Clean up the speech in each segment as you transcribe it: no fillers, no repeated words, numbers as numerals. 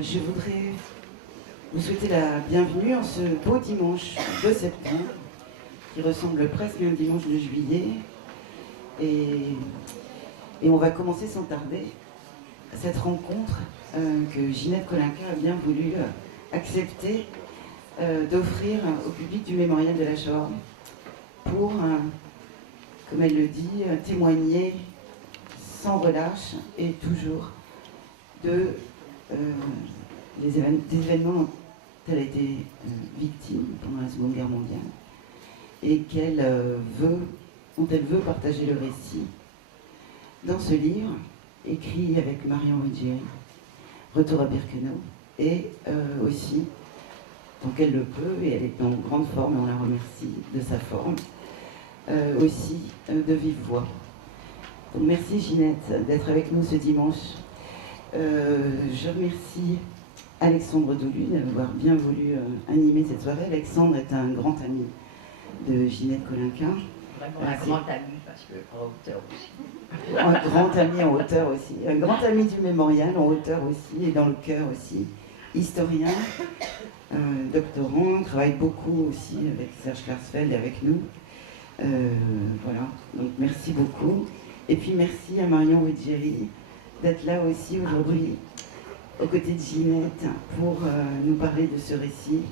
Je voudrais vous souhaiter la bienvenue en ce beau dimanche de septembre, qui ressemble presque à un dimanche de juillet. Et on va commencer sans tarder cette rencontre que Ginette Kolinka a bien voulu accepter d'offrir au public du Mémorial de la Shoah pour, comme elle le dit, témoigner sans relâche et toujours des événements dont elle a été victime pendant la Seconde Guerre mondiale et dont elle veut partager le récit dans ce livre écrit avec Marion Ruggieri, Retour à Birkenau, et aussi, tant qu'elle le peut, et elle est en grande forme et on la remercie de sa forme, aussi de vive voix. Donc merci Ginette d'être avec nous ce dimanche. Je remercie Alexandre Dolu d'avoir bien voulu animer cette soirée. Alexandre est un grand ami de Ginette Kolinka. Vraiment un grand ami, parce qu'en hauteur aussi. Un grand ami en hauteur aussi. Un grand ami du mémorial en hauteur aussi, et dans le cœur aussi. Historien, doctorant, travaille beaucoup aussi avec Serge Klarsfeld et avec nous. Voilà, donc merci beaucoup. Et puis merci à Marion Ruggieri d'être là aussi aujourd'hui, aux côtés de Ginette, pour nous parler de ce récit,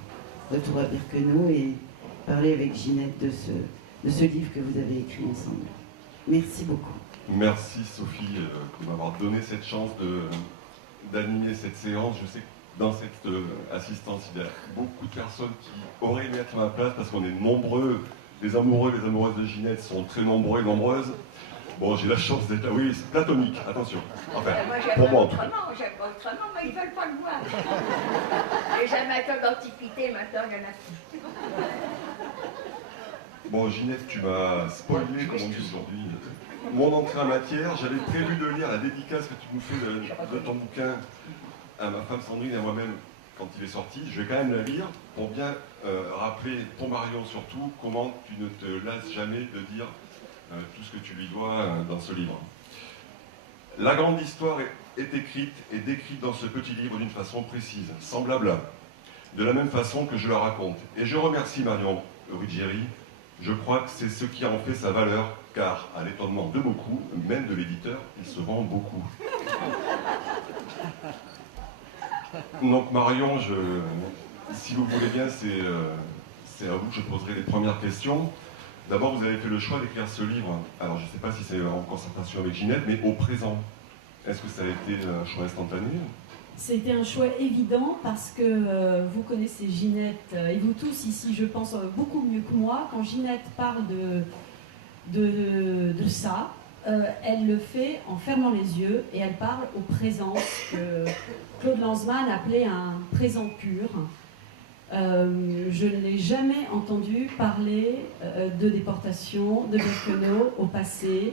Retour à Birkenau, et parler avec Ginette de ce livre que vous avez écrit ensemble. Merci beaucoup. Merci Sophie de m'avoir donné cette chance d'animer cette séance. Je sais que dans cette assistance, il y a beaucoup de personnes qui auraient aimé être à ma place parce qu'on est nombreux. Les amoureux, les amoureuses de Ginette sont très nombreux et nombreuses. Bon, j'ai la chance d'être là. Oui, c'est platonique, attention. Enfin, pour moi en tout cas. J'aime pas autrement, mais ils veulent pas le voir. Les amateurs d'antiquité, maintenant, il y en a plus. Bon, Ginette, tu m'as spoilé, comme on dit aujourd'hui, mon entrée en matière. J'avais prévu de lire la dédicace que tu nous fais de ton bouquin à ma femme Sandrine et à moi-même quand il est sorti. Je vais quand même la lire pour bien rappeler, pour Marion surtout, comment tu ne te lasses jamais de dire tout ce que tu lui dois dans ce livre. La grande histoire est écrite et décrite dans ce petit livre d'une façon précise, semblable de la même façon que je la raconte. Et je remercie Marion Ruggieri. Je crois que c'est ce qui en fait sa valeur, car, à l'étonnement de beaucoup, même de l'éditeur, il se vend beaucoup. Donc Marion, si vous voulez bien, c'est à vous que je poserai les premières questions. D'abord, vous avez fait le choix d'écrire ce livre. Alors, je ne sais pas si c'est en concertation avec Ginette, mais au présent. Est-ce que ça a été un choix instantané ? C'était un choix évident parce que vous connaissez Ginette, et vous tous ici, je pense, beaucoup mieux que moi. Quand Ginette parle de ça, elle le fait en fermant les yeux et elle parle au présent, que Claude Lanzmann appelait un présent pur. Je ne l'ai jamais entendu parler de déportation, de Birkenau au passé.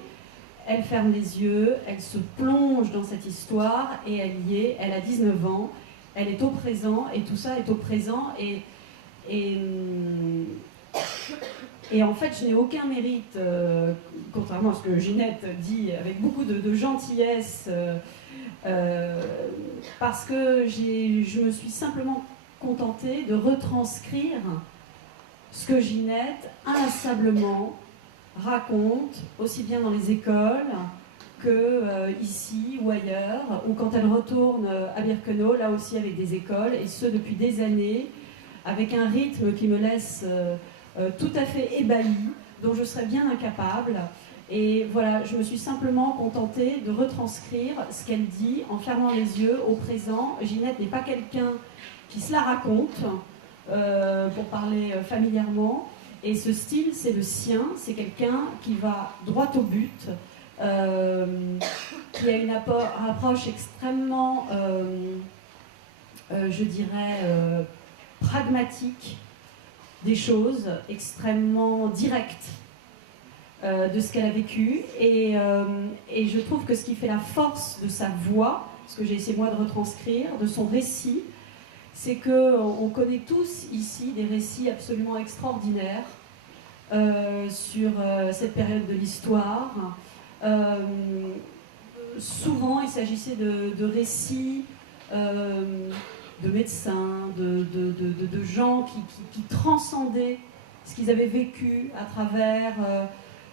Elle ferme les yeux, elle se plonge dans cette histoire et elle y est. Elle a 19 ans, elle est au présent et tout ça est au présent. Et en fait, je n'ai aucun mérite, contrairement à ce que Ginette dit avec beaucoup de gentillesse, parce que je me suis simplement contentée de retranscrire ce que Ginette inlassablement raconte, aussi bien dans les écoles que ici ou ailleurs, ou quand elle retourne à Birkenau, là aussi avec des écoles, et ce depuis des années, avec un rythme qui me laisse tout à fait ébahie, dont je serais bien incapable. Et voilà, je me suis simplement contentée de retranscrire ce qu'elle dit en fermant les yeux au présent. Ginette n'est pas quelqu'un qui se la raconte, pour parler familièrement. Et ce style, c'est le sien, c'est quelqu'un qui va droit au but, qui a une approche extrêmement, je dirais, pragmatique des choses, extrêmement directe de ce qu'elle a vécu. Et je trouve que ce qui fait la force de sa voix, ce que j'ai essayé moi de retranscrire, de son récit, c'est qu'on connaît tous ici des récits absolument extraordinaires sur cette période de l'histoire. Souvent, il s'agissait de récits médecins, de gens qui transcendaient ce qu'ils avaient vécu à travers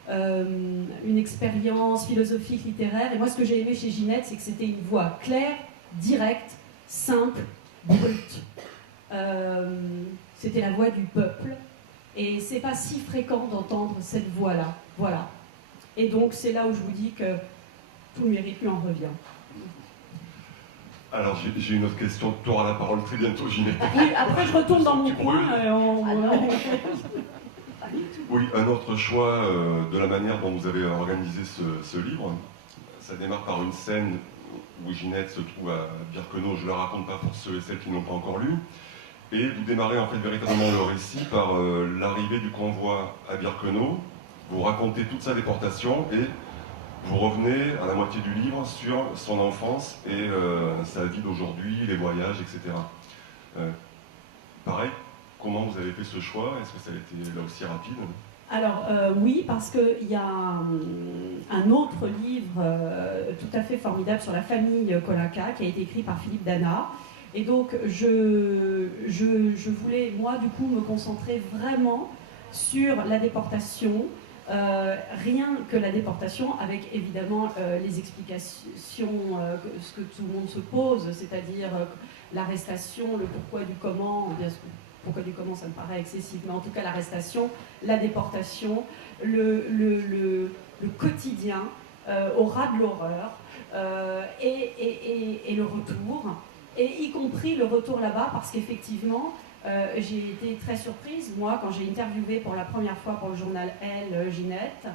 une expérience philosophique, littéraire. Et moi, ce que j'ai aimé chez Ginette, c'est que c'était une voix claire, directe, simple, brute. C'était la voix du peuple. Et c'est pas si fréquent d'entendre cette voix-là. Voilà. Et donc, c'est là où je vous dis que tout le mérite lui en revient. Alors, j'ai une autre question. Tu auras la parole très bientôt, Ginette. Oui, après, je retourne dans mon coin. Oui, un autre choix de la manière dont vous avez organisé ce livre. Ça démarre par une scène où Ginette se trouve à Birkenau. Je ne la raconte pas pour ceux et celles qui n'ont pas encore lu. Et vous démarrez en fait véritablement le récit par l'arrivée du convoi à Birkenau. Vous racontez toute sa déportation et vous revenez à la moitié du livre sur son enfance et sa vie d'aujourd'hui, les voyages, etc. Pareil, comment vous avez fait ce choix? Est-ce que ça a été là aussi rapide? Alors oui, parce qu'il y a un autre livre tout à fait formidable sur la famille Kolinka qui a été écrit par Philippe Dana. Et donc je voulais, moi, du coup, me concentrer vraiment sur la déportation, rien que la déportation, avec évidemment les explications, ce que tout le monde se pose, c'est-à-dire l'arrestation, le pourquoi du comment, bien sûr. Pourquoi du comment, ça me paraît excessif, mais en tout cas l'arrestation, la déportation, le quotidien au ras de l'horreur et le retour, et y compris le retour là-bas, parce qu'effectivement, j'ai été très surprise, moi, quand j'ai interviewé pour la première fois pour le journal Elle, Ginette,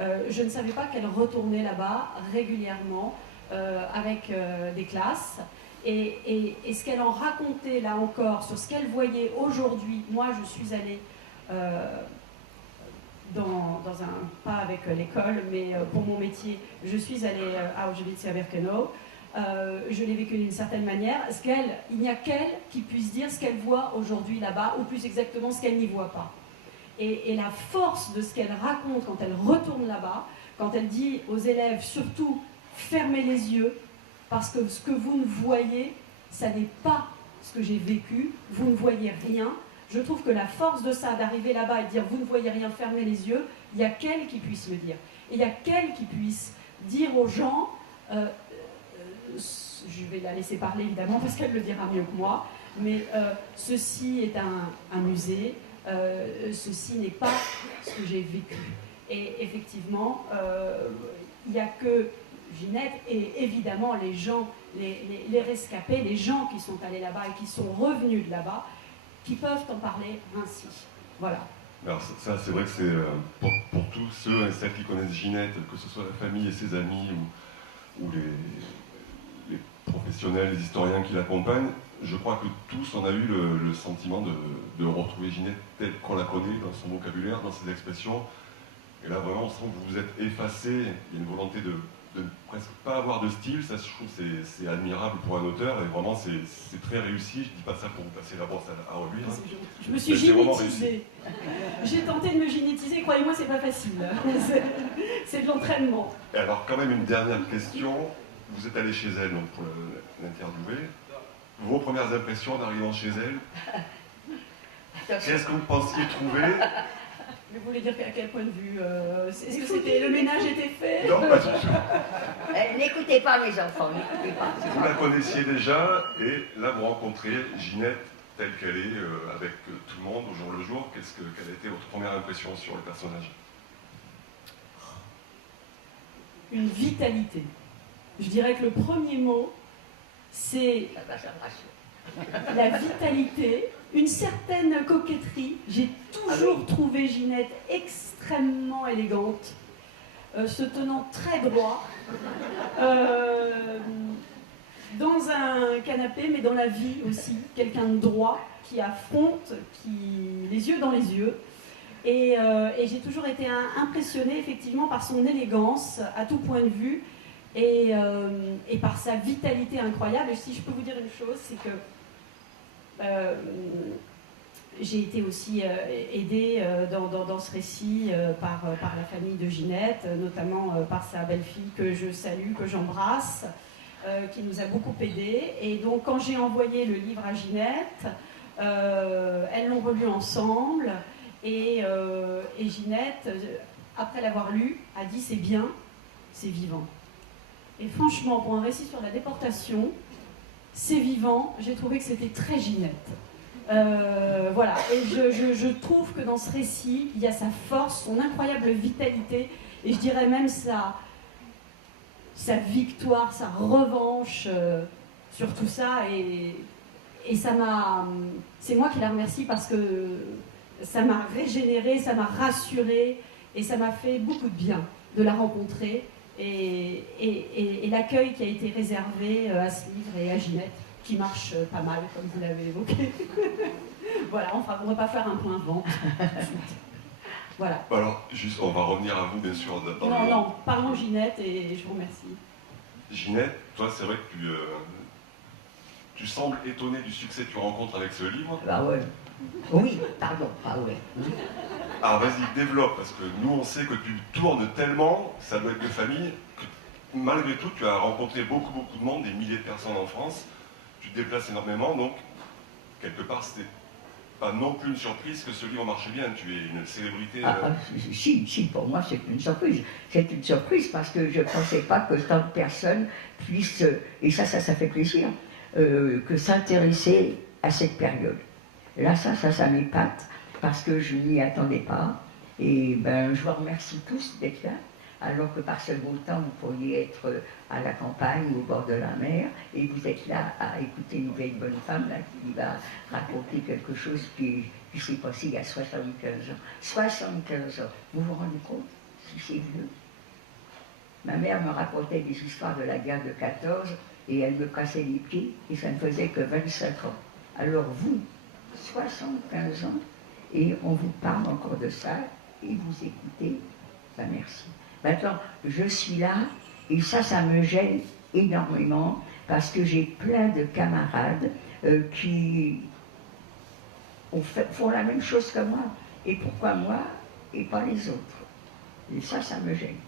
je ne savais pas qu'elle retournait là-bas régulièrement avec des classes. Et ce qu'elle en racontait là encore, sur ce qu'elle voyait aujourd'hui, moi je suis allée pas avec l'école, mais pour mon métier, je suis allée à Auschwitz et à Birkenau, je l'ai vécu d'une certaine manière. Il n'y a qu'elle qui puisse dire ce qu'elle voit aujourd'hui là-bas, ou plus exactement ce qu'elle n'y voit pas. Et la force de ce qu'elle raconte quand elle retourne là-bas, quand elle dit aux élèves surtout fermez les yeux, parce que ce que vous ne voyez, ça n'est pas ce que j'ai vécu, vous ne voyez rien. Je trouve que la force de ça, d'arriver là-bas et de dire vous ne voyez rien, fermez les yeux, il n'y a qu'elle qui puisse le dire. Et il y a qu'elle qui puisse dire aux gens, je vais la laisser parler évidemment parce qu'elle le dira mieux que moi, mais ceci est un musée, ceci n'est pas ce que j'ai vécu. Et effectivement, il n'y a que Ginette et évidemment les gens, les rescapés, les gens qui sont allés là-bas et qui sont revenus de là-bas, qui peuvent en parler ainsi. Voilà. Alors ça, c'est vrai que c'est pour tous ceux et celles qui connaissent Ginette, que ce soit la famille et ses amis ou les professionnels, les historiens qui l'accompagnent, je crois que tous on a eu le sentiment de retrouver Ginette telle qu'on la connaît, dans son vocabulaire, dans ses expressions. Et là vraiment on sent que vous vous êtes effacé, il y a une volonté de presque pas avoir de style, ça je trouve c'est admirable pour un auteur et vraiment c'est très réussi. Je dis pas ça pour vous passer la brosse à relire. Je me suis ginétisée. J'ai tenté de me ginétiser, croyez-moi c'est pas facile. C'est de l'entraînement. Et alors quand même une dernière question, vous êtes allé chez elle donc, pour l'interviewer. Vos premières impressions en arrivant chez elle, qu'est-ce que vous pensiez trouver? Vous voulez dire à quel point de vue est-ce que c'était le ménage était fait? Non, pas du tout. N'écoutez pas les enfants, n'écoutez pas. Vous la connaissiez déjà et là vous rencontrez Ginette telle qu'elle est avec tout le monde au jour le jour. Quelle a été votre première impression sur le personnage? Une vitalité. Je dirais que le premier mot, c'est la vitalité, une certaine coquetterie. J'ai toujours trouvé Ginette extrêmement élégante, se tenant très droit, dans un canapé, mais dans la vie aussi, quelqu'un de droit, qui affronte, les yeux dans les yeux. Et j'ai toujours été impressionnée effectivement par son élégance à tout point de vue et par sa vitalité incroyable. Et si je peux vous dire une chose, c'est que j'ai été aussi aidée dans ce récit par la famille de Ginette, notamment par sa belle-fille que je salue, que j'embrasse, qui nous a beaucoup aidés. Et donc, quand j'ai envoyé le livre à Ginette, elles l'ont relu ensemble. Et Ginette, après l'avoir lu, a dit c'est bien, c'est vivant. Et franchement, pour un récit sur la déportation, c'est vivant. J'ai trouvé que c'était très Ginette. Voilà. Et je trouve que dans ce récit, il y a sa force, son incroyable vitalité, et je dirais même sa victoire, sa revanche sur tout ça. Et ça m'a... C'est moi qui la remercie parce que ça m'a régénérée, ça m'a rassurée, et ça m'a fait beaucoup de bien de la rencontrer. Et l'accueil qui a été réservé à ce livre et à Ginette, qui marche pas mal, comme vous l'avez évoqué. Voilà, on ne va pas faire un point vente tout de suite. Voilà. Alors, juste, on va revenir à vous, bien sûr. Non, parlons Ginette, et je vous remercie. Ginette, toi, c'est vrai que tu sembles étonnée du succès que tu rencontres avec ce livre. Bah ouais. Oui, pardon, ah ouais. Alors vas-y, développe, parce que nous, on sait que tu tournes tellement, ça doit être de famille, que malgré tout, tu as rencontré beaucoup de monde, des milliers de personnes en France, tu te déplaces énormément, donc, quelque part, c'était pas non plus une surprise que ce livre marche bien, tu es une célébrité. Si, pour moi, c'est une surprise. C'est une surprise parce que je ne pensais pas que tant de personnes puissent, et ça fait plaisir, que s'intéresser à cette période. Là, ça m'épate, parce que je n'y attendais pas. Et ben, je vous remercie tous d'être là, alors que par ce beau temps, vous pourriez être à la campagne ou au bord de la mer, et vous êtes là à écouter une vieille bonne femme là, qui va raconter quelque chose qui s'est passé il y a 75 ans. 75 ans, vous vous rendez compte si c'est vieux? Ma mère me racontait des histoires de la guerre de 14, et elle me cassait les pieds, et ça ne faisait que 25 ans. Alors vous, 75 ans, et on vous parle encore de ça, et vous écoutez, ben merci. Maintenant, je suis là, et ça me gêne énormément, parce que j'ai plein de camarades qui font la même chose que moi. Et pourquoi moi, et pas les autres? Et ça me gêne.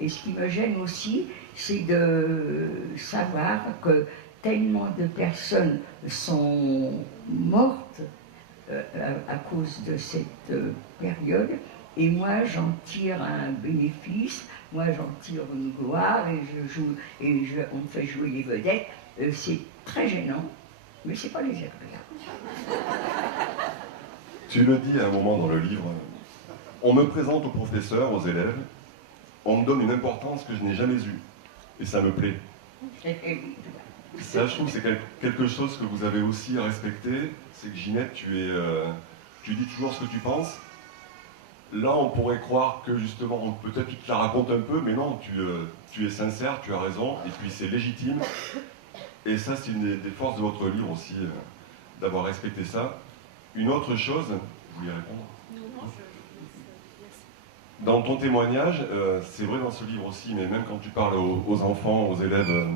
Et ce qui me gêne aussi, c'est de savoir que tellement de personnes sont mortes à cause de cette période, et moi j'en tire un bénéfice, moi j'en tire une gloire, et je joue, on me fait jouer les vedettes. C'est très gênant, mais c'est pas désagréable. Tu le dis à un moment dans le livre, on me présente aux professeurs, aux élèves, on me donne une importance que je n'ai jamais eue, et ça me plaît. Ça, je trouve que c'est quelque chose que vous avez aussi respecté, c'est que Ginette, tu dis toujours ce que tu penses. Là, on pourrait croire que justement, peut-être tu te la racontes un peu, mais non, tu es sincère, tu as raison, et puis c'est légitime. Et ça, c'est une des forces de votre livre aussi, d'avoir respecté ça. Une autre chose, vous voulez répondre? Non, Dans ton témoignage, c'est vrai dans ce livre aussi, mais même quand tu parles aux enfants, aux élèves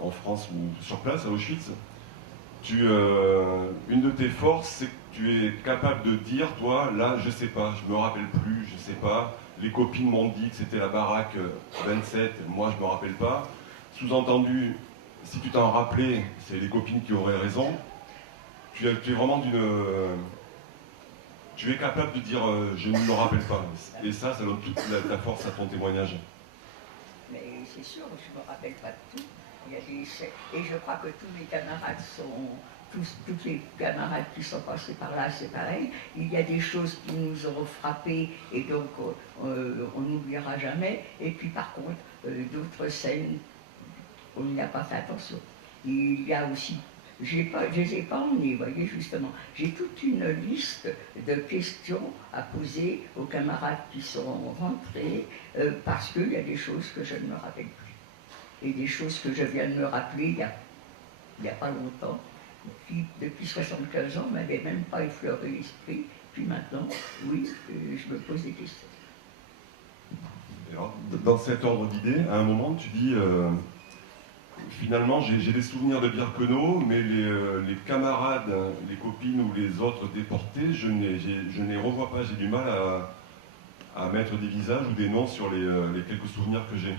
en France ou sur place, à Auschwitz, une de tes forces, c'est que tu es capable de dire, toi, là, je sais pas, je me rappelle plus, je sais pas, les copines m'ont dit que c'était la baraque 27, moi je me rappelle pas. Sous-entendu, si tu t'en rappelais, c'est les copines qui auraient raison. Tu es vraiment tu es capable de dire je ne me rappelle pas. Et ça donne toute la force à ton témoignage. Mais c'est sûr, je ne me rappelle pas de tout. Et je crois que tous les camarades tous les camarades qui sont passés par là, c'est pareil. Il y a des choses qui nous ont frappés et donc on n'oubliera jamais. Et puis par contre, d'autres scènes, on n'y a pas fait attention. Il y a aussi, je ne les ai pas emmenés, vous voyez, justement. J'ai toute une liste de questions à poser aux camarades qui sont rentrés parce qu'il y a des choses que je ne me rappelle plus. Et des choses que je viens de me rappeler il n'y a pas longtemps. Depuis 75 ans, on ne m'avait même pas effleuré l'esprit. Puis maintenant, oui, je me pose des questions. Alors, dans cet ordre d'idées, à un moment, tu dis finalement, j'ai des souvenirs de Birkenau, mais les camarades, les copines ou les autres déportés, je ne les revois pas. J'ai du mal à mettre des visages ou des noms sur les quelques souvenirs que j'ai.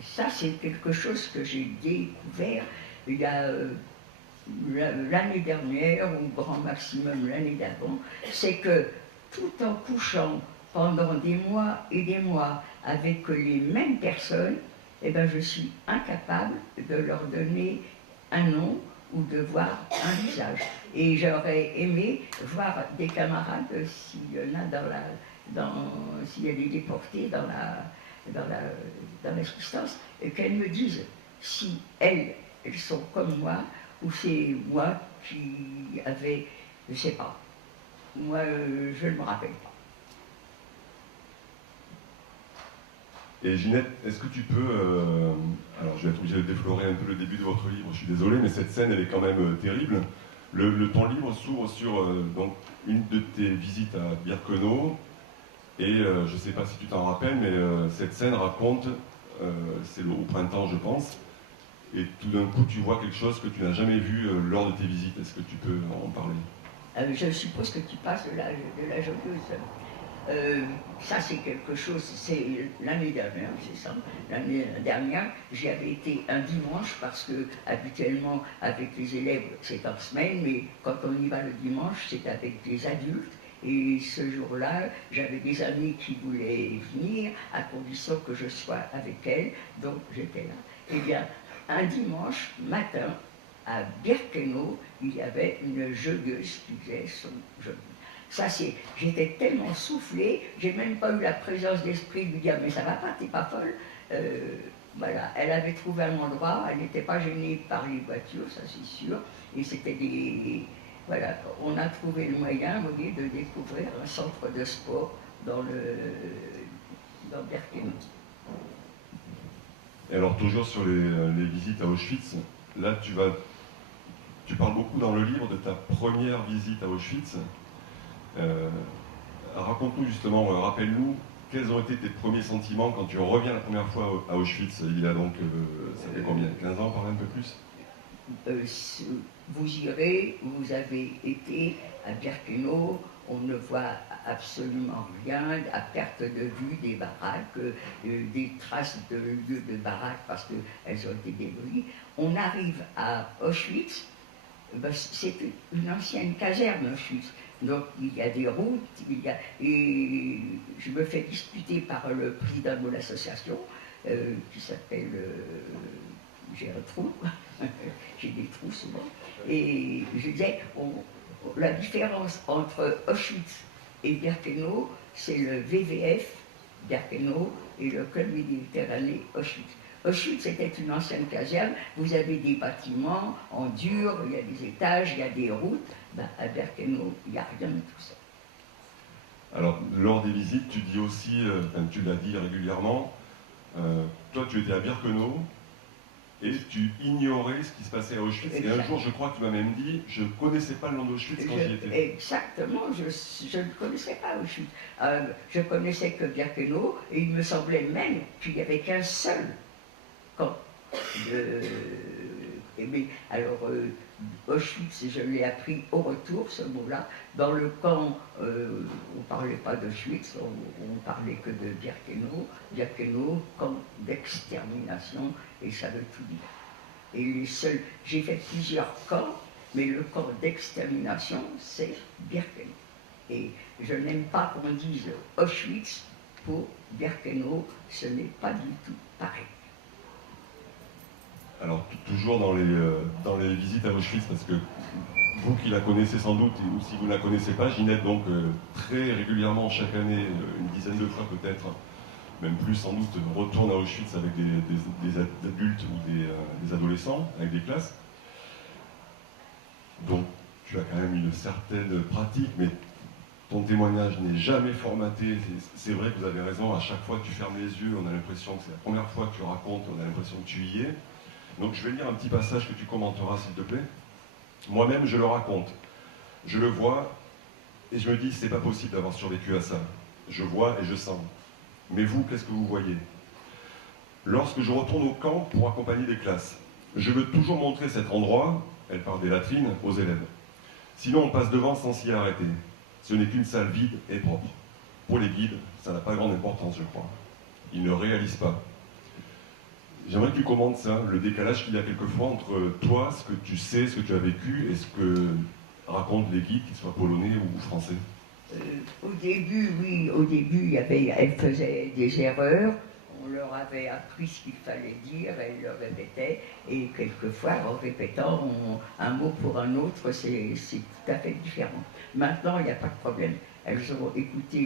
ça, c'est quelque chose que j'ai découvert il y a l'année dernière, ou grand maximum l'année d'avant, c'est que tout en couchant pendant des mois et des mois avec les mêmes personnes, eh ben, je suis incapable de leur donner un nom ou de voir un visage. Et j'aurais aimé voir des camarades, s'il y en a s'il y a des déportés dans l'assistance, qu'elles me disent si elles sont comme moi, ou c'est moi qui avais, je ne sais pas. Moi, je ne me rappelle pas. Et Ginette, est-ce que tu peux... alors je vais être obligé de déflorer un peu le début de votre livre, je suis désolé, mais cette scène, elle est quand même terrible. Ton livre s'ouvre sur donc, une de tes visites à Birkenau, et je ne sais pas si tu t'en rappelles, mais cette scène raconte, c'est au printemps je pense, et tout d'un coup tu vois quelque chose que tu n'as jamais vu lors de tes visites. Est-ce que tu peux en parler? Je suppose que tu passes de la joggeuse. Ça c'est quelque chose, c'est l'année dernière, c'est ça. L'année dernière, j'y avais été un dimanche parce que habituellement avec les élèves c'est en semaine, mais quand on y va le dimanche c'est avec des adultes. Et ce jour-là, j'avais des amis qui voulaient venir à condition que je sois avec elles, donc j'étais là. Eh bien, un dimanche matin, à Birkenau, il y avait une joggeuse qui faisait son jogging. Ça, j'étais tellement soufflée, j'ai même pas eu la présence d'esprit de lui dire mais ça va pas, t'es pas folle. Voilà, elle avait trouvé un endroit, elle n'était pas gênée par les voitures, ça c'est sûr, et c'était des... Voilà, on a trouvé le moyen, vous voyez, de découvrir un centre de sport dans Birkenau. Et alors toujours sur les visites à Auschwitz, là tu parles beaucoup dans le livre de ta première visite à Auschwitz. Raconte-nous justement, rappelle-nous, quels ont été tes premiers sentiments quand tu reviens la première fois à Auschwitz? Il y a donc, ça fait combien, 15 ans, par un peu plus? Vous irez, vous avez été à Birkenau, on ne voit absolument rien, à perte de vue des baraques, des traces de lieux de baraques parce qu'elles ont été démolies. On arrive à Auschwitz, c'est une ancienne caserne Auschwitz. Donc il y a des routes, et je me fais disputer par le président de l'association, qui s'appelle, j'ai un trou, j'ai des trous souvent, et je disais, la différence entre Auschwitz et Birkenau, c'est le VVF Birkenau et le club méditerranéen Auschwitz. Auschwitz était une ancienne caserne, vous avez des bâtiments en dur, il y a des étages, il y a des routes. À Birkenau, il n'y a rien de tout ça. Alors, lors des visites, tu dis aussi, tu l'as dit régulièrement, toi tu étais à Birkenau et tu ignorais ce qui se passait à Auschwitz. Et un jour, je crois que tu m'as même dit, je ne connaissais pas le nom d'Auschwitz quand j'y étais. Exactement, je ne connaissais pas Auschwitz. Je connaissais que Birkenau, et il me semblait même qu'il n'y avait qu'un seul camp. Mais alors, Auschwitz, je l'ai appris au retour, ce mot-là. Dans le camp, on ne parlait pas d'Auschwitz, on parlait que de Birkenau. Birkenau, camp d'extermination, et ça veut tout dire. Et j'ai fait plusieurs camps, mais le camp d'extermination, c'est Birkenau. Et je n'aime pas qu'on dise Auschwitz pour Birkenau, ce n'est pas du tout pareil. Alors, toujours dans les visites à Auschwitz, parce que vous qui la connaissez sans doute, ou si vous ne la connaissez pas, Ginette, donc très régulièrement, chaque année, une dizaine de fois peut-être, même plus sans doute, retourne à Auschwitz avec des adultes ou des adolescents, avec des classes. Donc, tu as quand même une certaine pratique, mais ton témoignage n'est jamais formaté. C'est vrai que vous avez raison, à chaque fois que tu fermes les yeux, on a l'impression que c'est la première fois que tu racontes, on a l'impression que tu y es. Donc je vais lire un petit passage que tu commenteras, s'il te plaît. Moi-même, je le raconte. Je le vois et je me dis, c'est pas possible d'avoir survécu à ça. Je vois et je sens. Mais vous, qu'est-ce que vous voyez? Lorsque je retourne au camp pour accompagner des classes, je veux toujours montrer cet endroit, elle parle des latrines, aux élèves. Sinon, on passe devant sans s'y arrêter. Ce n'est qu'une salle vide et propre. Pour les guides, ça n'a pas grande importance, je crois. Ils ne réalisent pas. J'aimerais que tu commentes ça, le décalage qu'il y a quelquefois entre toi, ce que tu sais, ce que tu as vécu, et ce que racontent les guides, qu'ils soient polonais ou français. Au début, oui, au début, elles faisaient des erreurs. On leur avait appris ce qu'il fallait dire, elles le répétaient, et quelquefois, en répétant un mot pour un autre, c'est tout à fait différent. Maintenant, il n'y a pas de problème. Elles ont écouté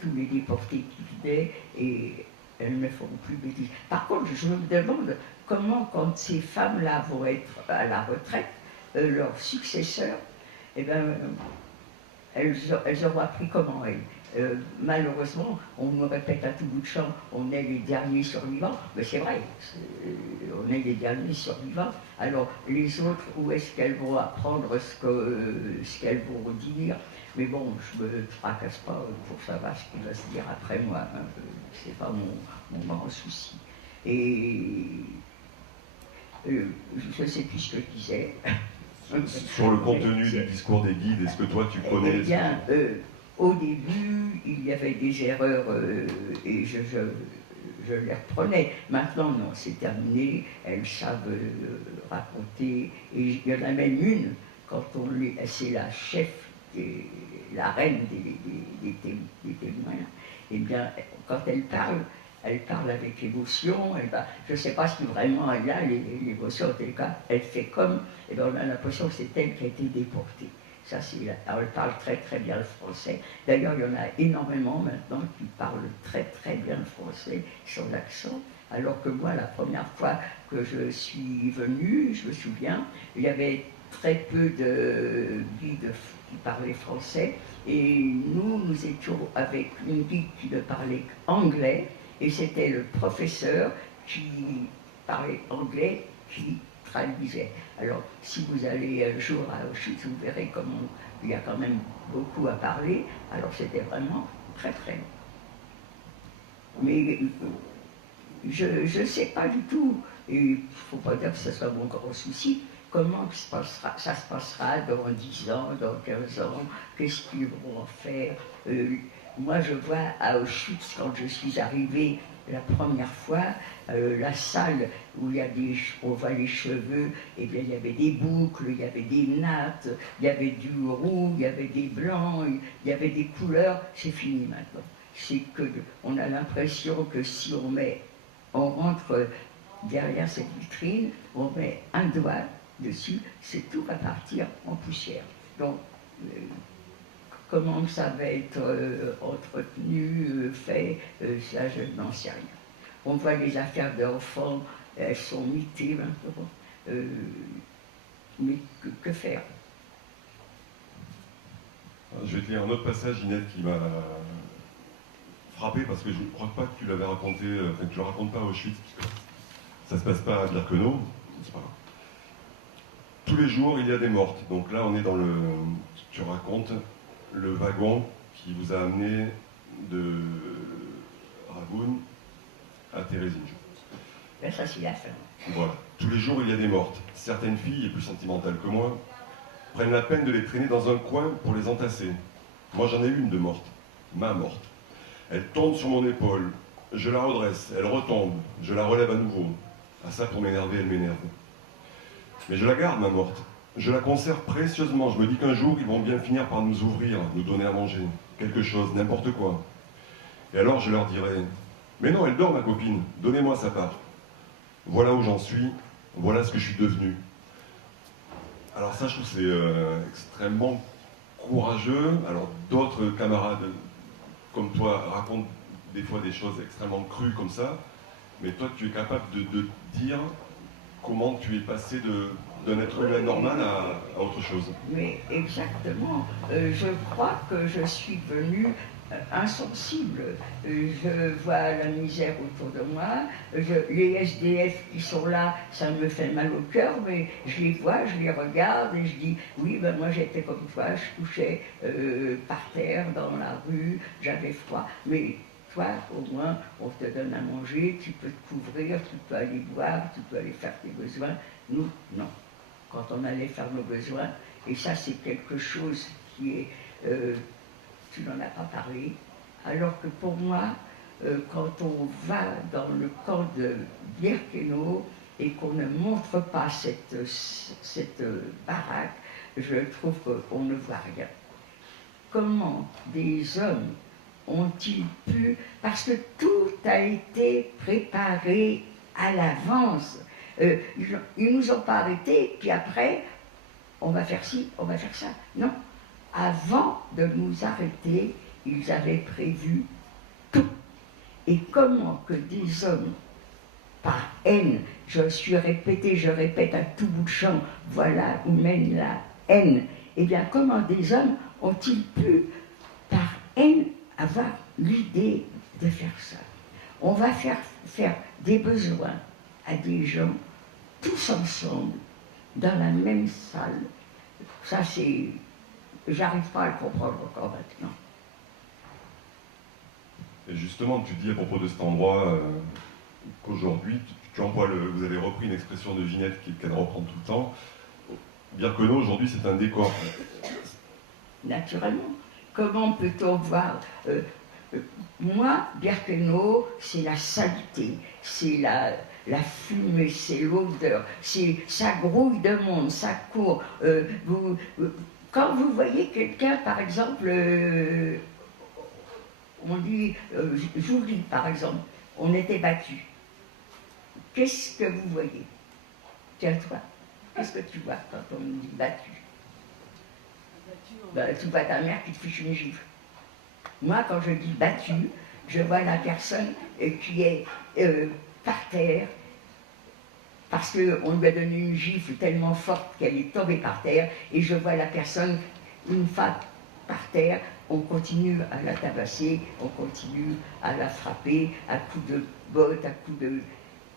tous les déportés qui venaient, et elles ne font plus de bêtises. Par contre, je me demande comment, quand ces femmes-là vont être à la retraite, leurs successeurs, eh bien, elles auront appris comment elles. Malheureusement, on me répète à tout bout de champ, on est les derniers survivants, mais c'est vrai, on est les derniers survivants. Alors les autres, où est-ce qu'elles vont apprendre ce qu'elles vont dire? Mais bon, je ne me tracasse pas pour savoir ce qui va se dire après moi, hein. C'est pas mon grand souci. Et je ne sais plus ce que je disais. Sur le contenu du discours des guides, est-ce que toi tu connais? Eh bien, au début, il y avait des erreurs et je les reprenais. Maintenant, non, c'est terminé. Elles savent raconter. Et il y en a même une, c'est la chef, la reine des témoins. Eh bien, quand elle parle avec émotion. Je ne sais pas si vraiment elle a l'émotion, en tout cas, elle fait comme, et bien on a l'impression que c'est elle qui a été déportée. Ça, elle parle très très bien le français. D'ailleurs, il y en a énormément maintenant qui parlent très très bien le français, sur l'accent. Alors que moi, la première fois que je suis venue, je me souviens, il y avait très peu de guides qui parlaient français. Et nous étions avec une guide qui ne parlait qu'anglais. Et c'était le professeur qui parlait anglais qui traduisait. Alors, si vous allez un jour à Auschwitz, vous verrez comment il y a quand même beaucoup à parler. Alors, c'était vraiment très très long. Mais je ne sais pas du tout, et il ne faut pas dire que ce soit mon grand souci, comment ça se passera dans 10 ans, dans 15 ans, qu'est-ce qu'ils vont en faire. Moi, je vois à Auschwitz, quand je suis arrivée la première fois, la salle où on voit les cheveux, et bien il y avait des boucles, il y avait des nattes, il y avait du roux, il y avait des blancs, il y avait des couleurs. C'est fini maintenant. C'est que on a l'impression que si on rentre derrière cette vitrine, on met un doigt dessus, tout va partir en poussière. Donc, comment ça va être entretenu, fait, ça je n'en sais rien. On voit les affaires d'enfants, elles sont mitées maintenant, mais que faire? Je vais te lire un autre passage, Ginette, qui m'a frappé, parce que je ne crois pas que tu l'avais raconté, enfin que tu ne le racontes pas à Auschwitz, parce que ça ne se passe pas à Birkenau, c'est pas grave. Tous les jours, il y a des mortes. Donc là, on est dans tu racontes le wagon qui vous a amené de Ragoun à Térésine. Là, ça, c'est la fin. Voilà. Tous les jours, il y a des mortes. Certaines filles, et plus sentimentales que moi, prennent la peine de les traîner dans un coin pour les entasser. Moi, j'en ai une de morte. Ma morte. Elle tombe sur mon épaule. Je la redresse. Elle retombe. Je la relève à nouveau. À ça, pour m'énerver, elle m'énerve. Mais je la garde, ma morte. Je la conserve précieusement. Je me dis qu'un jour, ils vont bien finir par nous ouvrir, nous donner à manger. Quelque chose, n'importe quoi. Et alors, je leur dirai, mais non, elle dort, ma copine. Donnez-moi sa part. Voilà où j'en suis. Voilà ce que je suis devenu. Alors ça, je trouve que c'est extrêmement courageux. Alors, d'autres camarades comme toi racontent des fois des choses extrêmement crues comme ça. Mais toi, tu es capable de dire comment tu es passé d'un être humain normal à autre chose. Mais exactement. Je crois que je suis devenue insensible. Je vois la misère autour de moi. Les SDF qui sont là, ça me fait mal au cœur, mais je les vois, je les regarde et je dis, oui, ben moi j'étais comme toi, je couchais par terre, dans la rue, j'avais froid. Mais toi, au moins, on te donne à manger, tu peux te couvrir, tu peux aller boire, tu peux aller faire tes besoins. Nous, non. Quand on allait faire nos besoins, et ça c'est quelque chose qui est... tu n'en as pas parlé, alors que pour moi, quand on va dans le camp de Birkenau et qu'on ne montre pas cette baraque, je trouve qu'on ne voit rien. Comment des hommes ont-ils pu, parce que tout a été préparé à l'avance. Ils nous ont pas arrêtés, puis après, on va faire ci, on va faire ça. Non, avant de nous arrêter, ils avaient prévu tout. Et comment que des hommes, par haine, je répète à tout bout de champ, voilà où mène la haine. Eh bien, comment des hommes ont-ils pu, par haine, avoir l'idée de faire ça? On va faire des besoins à des gens, tous ensemble, dans la même salle. Ça, c'est... J'arrive pas à le comprendre encore maintenant. Et justement, tu dis à propos de cet endroit qu'aujourd'hui, tu emploies vous avez repris une expression de Ginette qu'elle reprend tout le temps. Birkenau, aujourd'hui, c'est un décor. Naturellement. Comment peut-on voir moi, Birkenau, c'est la saleté, c'est la fumée, c'est l'odeur, ça grouille de monde, ça court. Quand vous voyez quelqu'un, par exemple, on dit, Julie, par exemple, on était battus. Qu'est-ce que vous voyez? Tiens, toi, qu'est-ce que tu vois quand on dit battu? Ben, tu vois ta mère qui te fiche une gifle. Moi, quand je dis battu, je vois la personne qui est par terre, parce qu'on lui a donné une gifle tellement forte qu'elle est tombée par terre, et je vois la personne, une femme par terre, on continue à la tabasser, on continue à la frapper à coups de bottes, à coups de...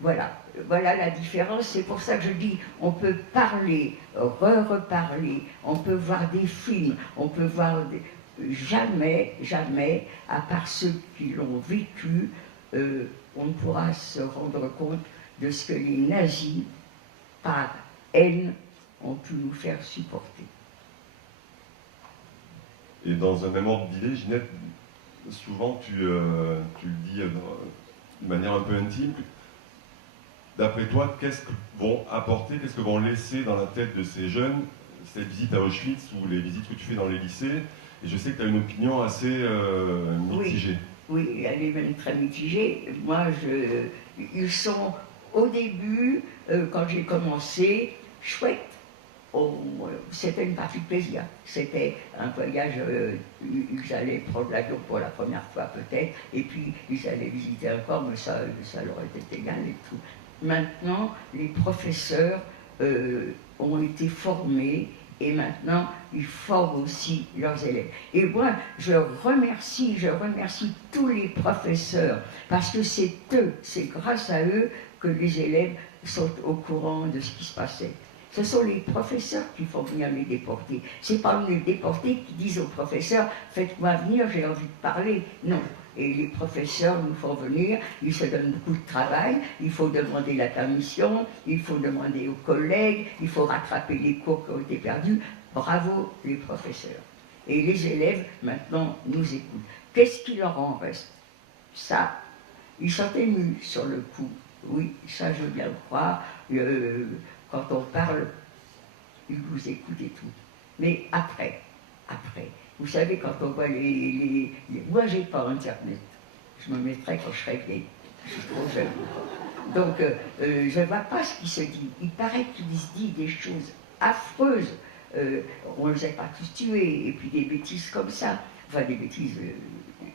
Voilà la différence, c'est pour ça que je dis, on peut parler, reparler, on peut voir des films, on peut voir... Jamais, à part ceux qui l'ont vécu, on ne pourra se rendre compte de ce que les nazis, par haine, ont pu nous faire supporter. Et dans un même ordre d'idée, Ginette, souvent tu le dis de manière un peu intime, d'après toi, qu'est-ce que vont apporter, qu'est-ce que vont laisser dans la tête de ces jeunes, cette visite à Auschwitz ou les visites que tu fais dans les lycées? Et je sais que tu as une opinion assez mitigée. Oui, elle est même très mitigée. Moi, ils sont, au début, quand j'ai commencé, chouettes. C'était une partie de plaisir. C'était un voyage, ils allaient prendre l'avion pour la première fois peut-être, et puis ils allaient visiter encore, mais ça leur était égal et tout. Maintenant, les professeurs ont été formés, et maintenant, ils forment aussi leurs élèves. Et moi, je remercie tous les professeurs, parce que c'est eux, c'est grâce à eux que les élèves sont au courant de ce qui se passait. Ce sont les professeurs qui font venir les déportés. Ce n'est pas les déportés qui disent aux professeurs « Faites-moi venir, j'ai envie de parler ». Non. Et les professeurs nous font venir, ils se donnent beaucoup de travail, il faut demander la permission, il faut demander aux collègues, il faut rattraper les cours qui ont été perdus. Bravo les professeurs. Et les élèves, maintenant, nous écoutent. Qu'est-ce qui leur en reste? Ça, ils sont émus sur le coup. Oui, ça je veux bien le croire. Quand on parle, ils vous écoutent et tout. Mais après, vous savez, quand on voit moi, j'ai pas Internet. Je me mettrai quand je serai vieille. Je suis trop jeune. Donc, je ne vois pas ce qui se dit. Il paraît qu'il se dit des choses affreuses. On ne les a pas tous tués, et puis des bêtises comme ça. Enfin, des bêtises,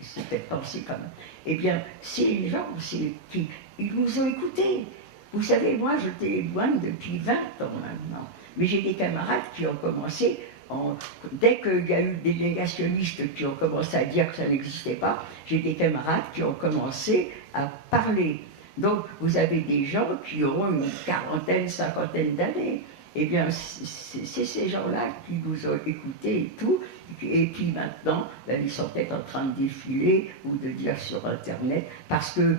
c'est peut-être pensé quand même. Eh bien, ces gens, ils nous ont écoutés. Vous savez, moi, je téléphone depuis 20 ans maintenant. Mais j'ai des camarades qui ont commencé, dès qu'il y a eu des négationnistes qui ont commencé à dire que ça n'existait pas, j'ai des camarades qui ont commencé à parler. Donc, vous avez des gens qui auront une quarantaine, cinquantaine d'années. Eh bien, c'est ces gens-là qui nous ont écoutés et tout, et puis maintenant, ben, ils sont peut-être en train de défiler ou de dire sur Internet, parce que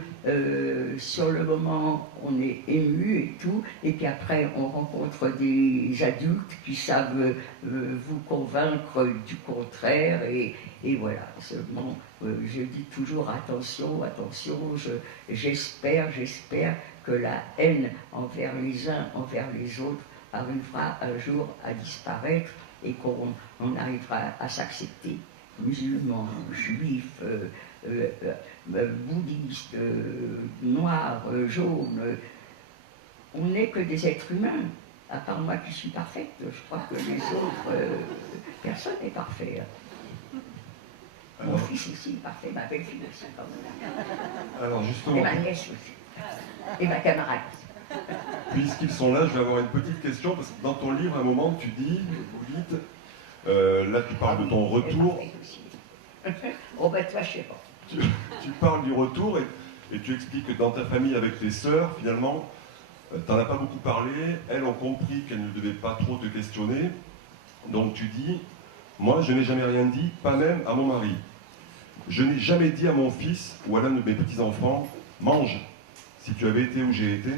sur le moment, on est ému et tout, et puis après, on rencontre des adultes qui savent vous convaincre du contraire, et voilà. Seulement, je dis toujours attention, attention, j'espère que la haine envers les uns, envers les autres, arrivera un jour à disparaître et qu'on arrivera à s'accepter. Musulmans, juifs, bouddhistes, noirs, jaunes, on n'est que des êtres humains. À part moi qui suis parfaite, je crois que les autres, personne n'est parfait. Mon fils aussi est parfait, ma belle-fille aussi quand même. Alors justement, et ma nièce aussi. Et ma camarade aussi. Puisqu'ils sont là, je vais avoir une petite question, parce que dans ton livre, à un moment, tu dis, vous dites, là tu parles de ton retour. Oh ben toi, je sais pas. Tu parles du retour et tu expliques que dans ta famille avec tes sœurs, finalement, tu n'en as pas beaucoup parlé, elles ont compris qu'elles ne devaient pas trop te questionner. Donc tu dis, moi je n'ai jamais rien dit, pas même à mon mari. Je n'ai jamais dit à mon fils ou à l'un de mes petits-enfants, mange, si tu avais été où j'ai été.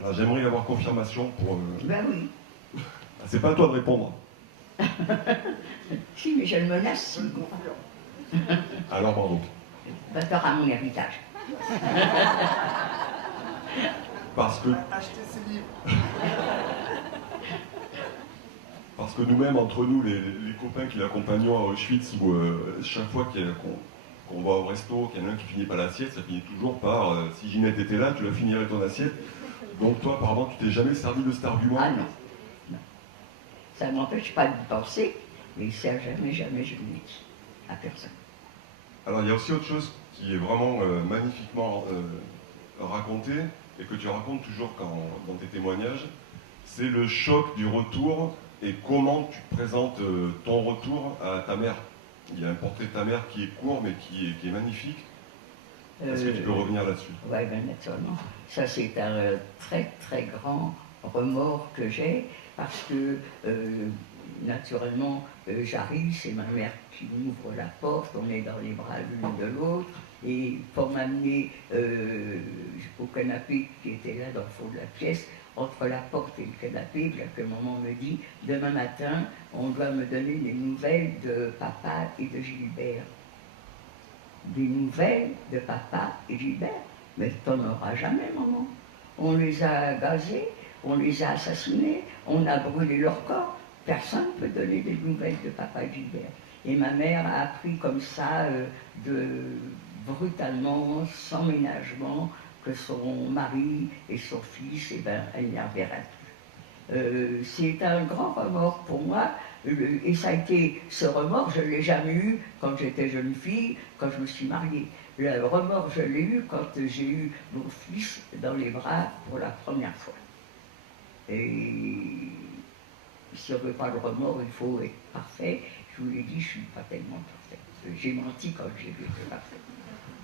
Alors j'aimerais avoir confirmation pour... Ben oui. C'est pas à toi de répondre. Si, mais je le menace. Alors bravo. Ben t'auras mon héritage. Parce que... Acheter ses livres. Parce que nous-mêmes, entre nous, les copains qui l'accompagnons à Auschwitz, où chaque fois qu'on va au resto, qu'il y en a un qui finit pas l'assiette, ça finit toujours par si Ginette était là, tu la finirais ton assiette. Donc toi, apparemment, tu t'es jamais servi de cet argument. Ah non. Non. Ça ne m'empêche pas de penser, mais ça jamais je ne l'ai dit à personne. Alors il y a aussi autre chose qui est vraiment magnifiquement raconté, et que tu racontes toujours dans tes témoignages, c'est le choc du retour et comment tu présentes ton retour à ta mère. Il y a un portrait de ta mère qui est court mais qui est magnifique. Est-ce que tu peux revenir là-dessus? Oui, bien naturellement. Ça, c'est un très très grand remords que j'ai parce que naturellement, j'arrive, c'est ma mère qui m'ouvre la porte, on est dans les bras l'une de l'autre, et pour m'amener au canapé qui était là dans le fond de la pièce, entre la porte et le canapé, bien que maman me dit, demain matin, on doit me donner des nouvelles de papa et de Gilbert. Des nouvelles de papa et Gilbert? Mais t'en auras jamais, maman. On les a gazés, on les a assassinés, on a brûlé leur corps. Personne ne peut donner des nouvelles de papa et Gilbert. Et ma mère a appris comme ça, brutalement, sans ménagement, que son mari et son fils, eh ben, elle n'y reverra plus. C'est un grand remords pour moi, et ça a été, ce remords, je ne l'ai jamais eu quand j'étais jeune fille, quand je me suis mariée. Le remords, je l'ai eu quand j'ai eu mon fils dans les bras pour la première fois. Et si on ne veut pas le remords, il faut être parfait. Je vous l'ai dit, je ne suis pas tellement parfaite. J'ai menti quand j'ai vu que parfait.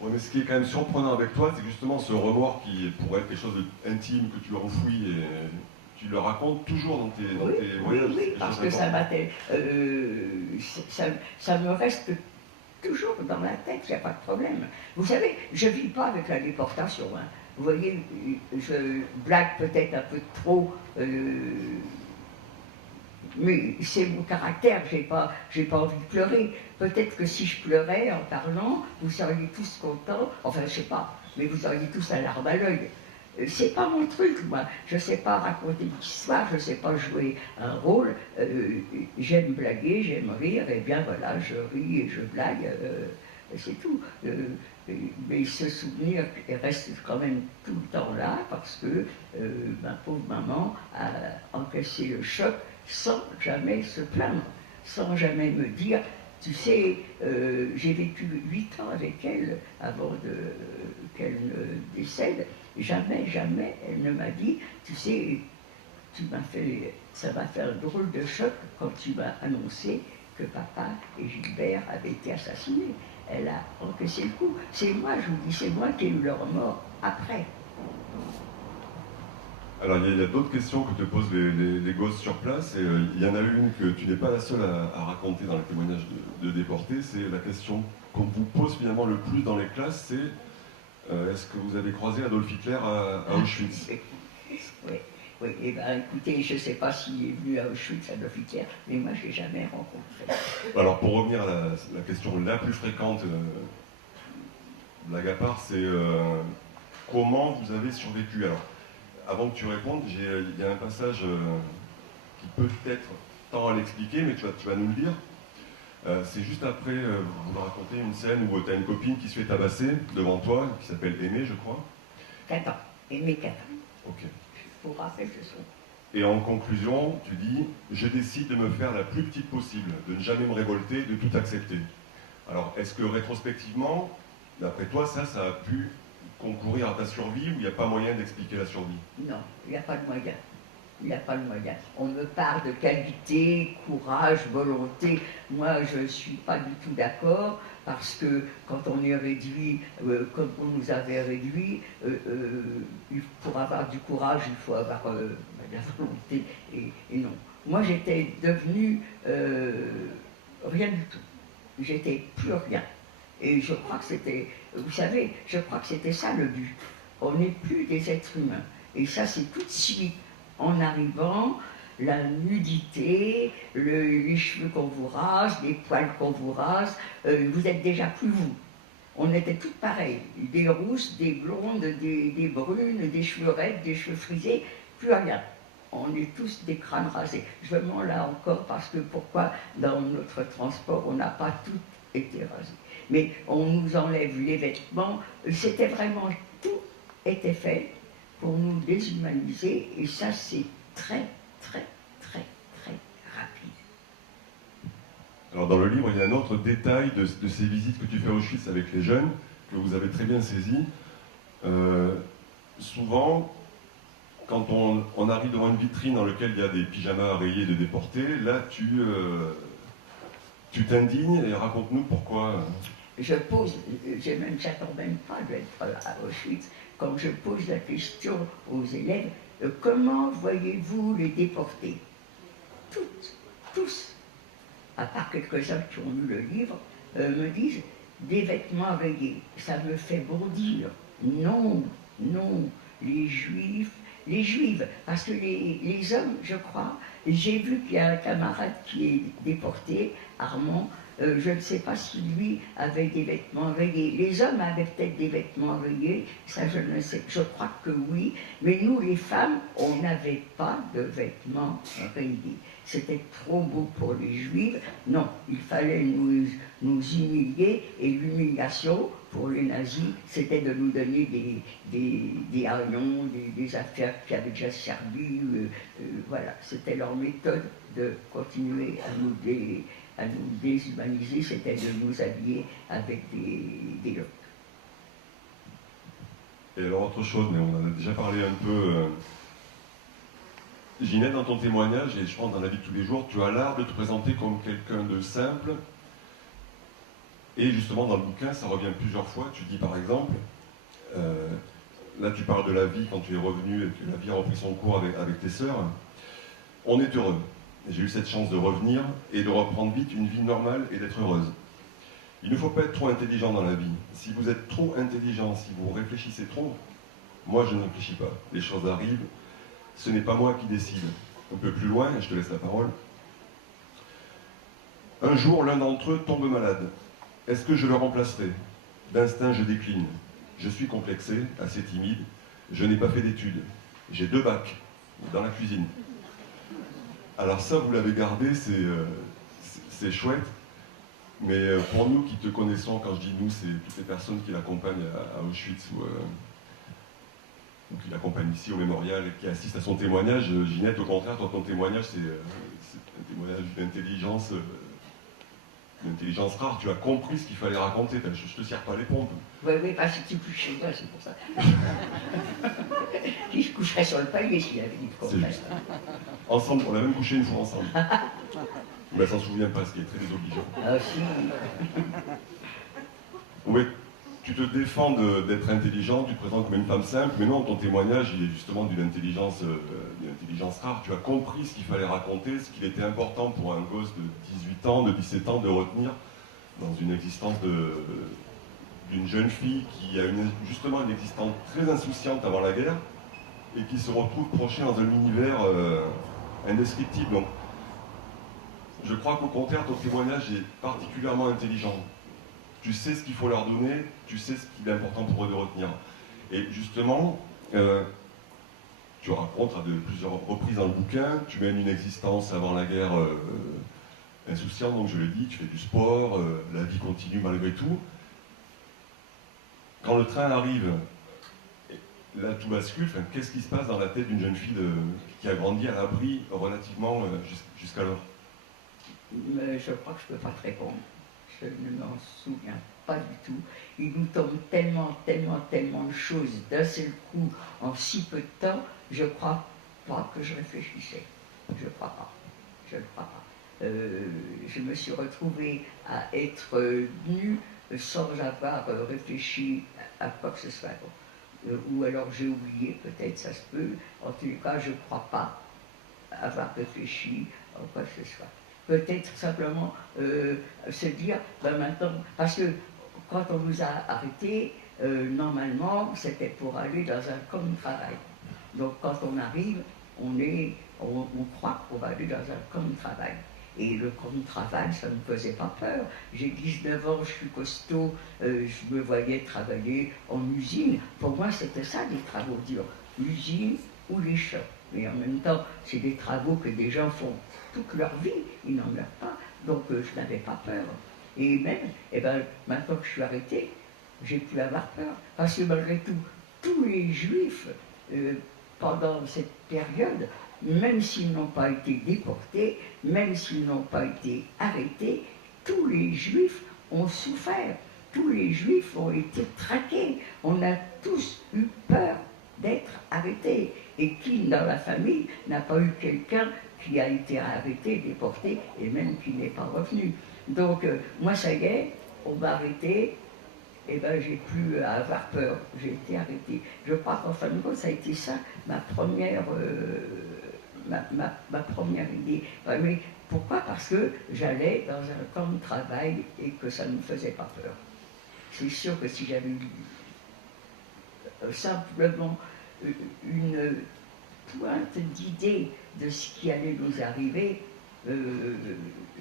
Ouais, mais ce qui est quand même surprenant avec toi, c'est justement ce remords qui pourrait être quelque chose d'intime, que tu enfouis et tu le racontes toujours dans tes voyages. Oui, parce que ça me reste toujours dans la tête, il n'y a pas de problème. Vous savez, je ne vis pas avec la déportation. Hein. Vous voyez, je blague peut-être un peu trop, mais c'est mon caractère, j'ai pas envie de pleurer. Peut-être que si je pleurais en parlant, vous seriez tous contents, enfin je sais pas, mais vous auriez tous la larme à l'œil. C'est pas mon truc, moi. Je sais pas raconter une histoire, je sais pas jouer un rôle. J'aime blaguer, j'aime rire, et bien voilà, je ris et je blague, c'est tout. Mais ce souvenir reste quand même tout le temps là, parce que ma pauvre maman a encaissé le choc sans jamais se plaindre, sans jamais me dire, tu sais, j'ai vécu 8 ans avec elle avant qu'elle ne décède. Jamais, jamais, elle ne m'a dit, tu sais, ça m'a fait un drôle de choc quand tu m'as annoncé que papa et Gilbert avaient été assassinés. Elle a encaissé le coup. C'est moi, je vous dis, c'est moi qui ai eu le remords après. Alors, il y a d'autres questions que te posent les gosses sur place, et il y en a une que tu n'es pas la seule à raconter dans les témoignages de déportés, c'est la question qu'on vous pose finalement le plus dans les classes, c'est est-ce que vous avez croisé Adolf Hitler à Auschwitz? Oui, oui. Eh bien, écoutez, je ne sais pas s'il est venu à Auschwitz, Adolf Hitler, mais moi, je ne l'ai jamais rencontré. Alors, pour revenir à la question la plus fréquente, blague à part, c'est comment vous avez survécu? Alors, avant que tu répondes, il y a un passage qui peut-être tend à l'expliquer, mais tu vas nous le dire. C'est juste après, vous me racontez une scène où tu as une copine qui se fait tabasser devant toi, qui s'appelle Aimée, je crois. 4 ans. Aimée 4 ans. Ok. Pour rappeler ce son. Et en conclusion, tu dis « Je décide de me faire la plus petite possible, de ne jamais me révolter, de tout accepter ». Alors, est-ce que rétrospectivement, d'après toi, ça a pu concourir à ta survie ou il n'y a pas moyen d'expliquer la survie? Non, il n'y a pas de moyen. Il n'y a pas de moyen. On me parle de qualité, courage, volonté. Moi, je ne suis pas du tout d'accord parce que quand on est réduit, comme on nous avait réduit, pour avoir du courage, il faut avoir de la volonté. Et non. Moi, j'étais devenue rien du tout. J'étais plus rien. Et je crois que c'était, vous savez, je crois que c'était ça le but. On n'est plus des êtres humains. Et ça, c'est tout de suite, en arrivant, la nudité, les cheveux qu'on vous rase, les poils qu'on vous rase, vous êtes déjà plus vous. On était toutes pareilles, des rousses, des blondes, des brunes, des cheveux raides, des cheveux frisés, plus rien. On est tous des crânes rasés. Je me mens là encore parce que pourquoi dans notre transport on n'a pas tout été rasé. Mais on nous enlève les vêtements, c'était vraiment, tout était fait pour nous déshumaniser, et ça c'est très, très, très, très rapide. Alors dans le livre, il y a un autre détail de ces visites que tu fais à Auschwitz avec les jeunes, que vous avez très bien saisi. Souvent, quand on arrive devant une vitrine dans laquelle il y a des pyjamas rayés de déportés, là tu t'indignes et raconte-nous pourquoi. J'attends même pas d'être à Auschwitz, quand je pose la question aux élèves, comment voyez-vous les déportés? Tous, à part quelques-uns qui ont lu le livre, me disent des vêtements rayés. Ça me fait bondir. Non, les juifs, parce que les hommes, je crois, j'ai vu qu'il y a un camarade qui est déporté, Armand, je ne sais pas si lui avait des vêtements rayés. Les hommes avaient peut-être des vêtements rayés, ça je ne sais, je crois que oui, mais nous les femmes, on n'avait pas de vêtements rayés. C'était trop beau pour les juifs. Non, il fallait nous humilier, et l'humiliation pour les nazis, c'était de nous donner des haillons, des affaires qui avaient déjà servi. Voilà, c'était leur méthode de continuer à nous déshumaniser, c'était de nous habiller avec des loques. Et alors autre chose, mais on en a déjà parlé un peu. Ginette, dans ton témoignage, et je pense dans la vie de tous les jours, tu as l'art de te présenter comme quelqu'un de simple. Et justement, dans le bouquin, ça revient plusieurs fois. Tu dis par exemple, là tu parles de la vie quand tu es revenu et que la vie a repris son cours avec tes sœurs. On est heureux. J'ai eu cette chance de revenir et de reprendre vite une vie normale et d'être heureuse. Il ne faut pas être trop intelligent dans la vie. Si vous êtes trop intelligent, si vous réfléchissez trop, moi je ne réfléchis pas. Les choses arrivent, ce n'est pas moi qui décide. Un peu plus loin, et je te laisse la parole. Un jour, l'un d'entre eux tombe malade. Est-ce que je le remplacerai? D'instinct, je décline. Je suis complexé, assez timide. Je n'ai pas fait d'études. J'ai 2 bacs dans la cuisine. Alors ça, vous l'avez gardé, c'est chouette. Mais pour nous qui te connaissons, quand je dis nous, c'est toutes les personnes qui l'accompagnent à Auschwitz ou qui l'accompagnent ici au mémorial, qui assistent à son témoignage. Ginette, au contraire, toi, ton témoignage, c'est un témoignage d'intelligence rare. Tu as compris ce qu'il fallait raconter. Je te serre pas les pompes. Oui, parce que tu couches chez moi, c'est pour ça. Puis je coucherais sur le palier s'il avait dit de C'est juste. Ensemble, on a même couché une fois ensemble. Mais elle s'en souvient pas, ce qui est très désobligeant. Ah si. Oui. tu te défends d'être intelligent, tu te présentes comme une femme simple, mais non, ton témoignage, il est justement d'une intelligence rare. Tu as compris ce qu'il fallait raconter, ce qu'il était important pour un gosse de 18 ans, de 17 ans de retenir dans une existence d'une jeune fille qui a justement une existence très insouciante avant la guerre et qui se retrouve projetée dans un univers indescriptible. Donc, je crois qu'au contraire, ton témoignage est particulièrement intelligent. Tu sais ce qu'il faut leur donner, tu sais ce qu'il est important pour eux de retenir. Et justement, tu racontes à plusieurs reprises dans le bouquin, tu mènes une existence avant la guerre insouciante, donc je l'ai dit, tu fais du sport, la vie continue malgré tout. Quand le train arrive, là tout bascule, qu'est-ce qui se passe dans la tête d'une jeune fille qui a grandi à l'abri relativement jusqu'alors? Je crois que je ne peux pas te répondre. Je ne m'en souviens pas du tout. Il nous tombe tellement de choses d'un seul coup, en si peu de temps, je ne crois pas que je réfléchissais. Je ne crois pas. Je ne crois pas. Je me suis retrouvée à être nue sans avoir réfléchi à quoi que ce soit. Ou alors j'ai oublié, peut-être, ça se peut. En tous les cas, je ne crois pas avoir réfléchi à quoi que ce soit. Peut-être simplement se dire, ben maintenant, parce que quand on nous a arrêtés, normalement, c'était pour aller dans un camp de travail. Donc quand on arrive, on croit qu'on va aller dans un camp de travail. Et le camp de travail, ça ne me faisait pas peur. J'ai 19 ans, je suis costaud, je me voyais travailler en usine. Pour moi, c'était ça, des travaux durs. L'usine ou les champs. Mais en même temps, c'est des travaux que des gens font toute leur vie, ils n'en meurent pas, donc je n'avais pas peur. Et même, maintenant que je suis arrêté, j'ai pu avoir peur, parce que malgré tout, tous les juifs, pendant cette période, même s'ils n'ont pas été déportés, même s'ils n'ont pas été arrêtés, tous les juifs ont souffert, tous les juifs ont été traqués, on a tous eu peur d'être arrêtés. Et qui, dans la famille, n'a pas eu quelqu'un qui a été arrêté, déporté, et même qui n'est pas revenu. Donc, moi, ça y est, on m'a arrêté, et j'ai plus à avoir peur, j'ai été arrêté. Je crois qu'en fin de compte, ça a été ça, ma première idée. Mais pourquoi? Parce que j'allais dans un camp de travail et que ça ne me faisait pas peur. C'est sûr que si j'avais eu simplement une pointe d'idée de ce qui allait nous arriver,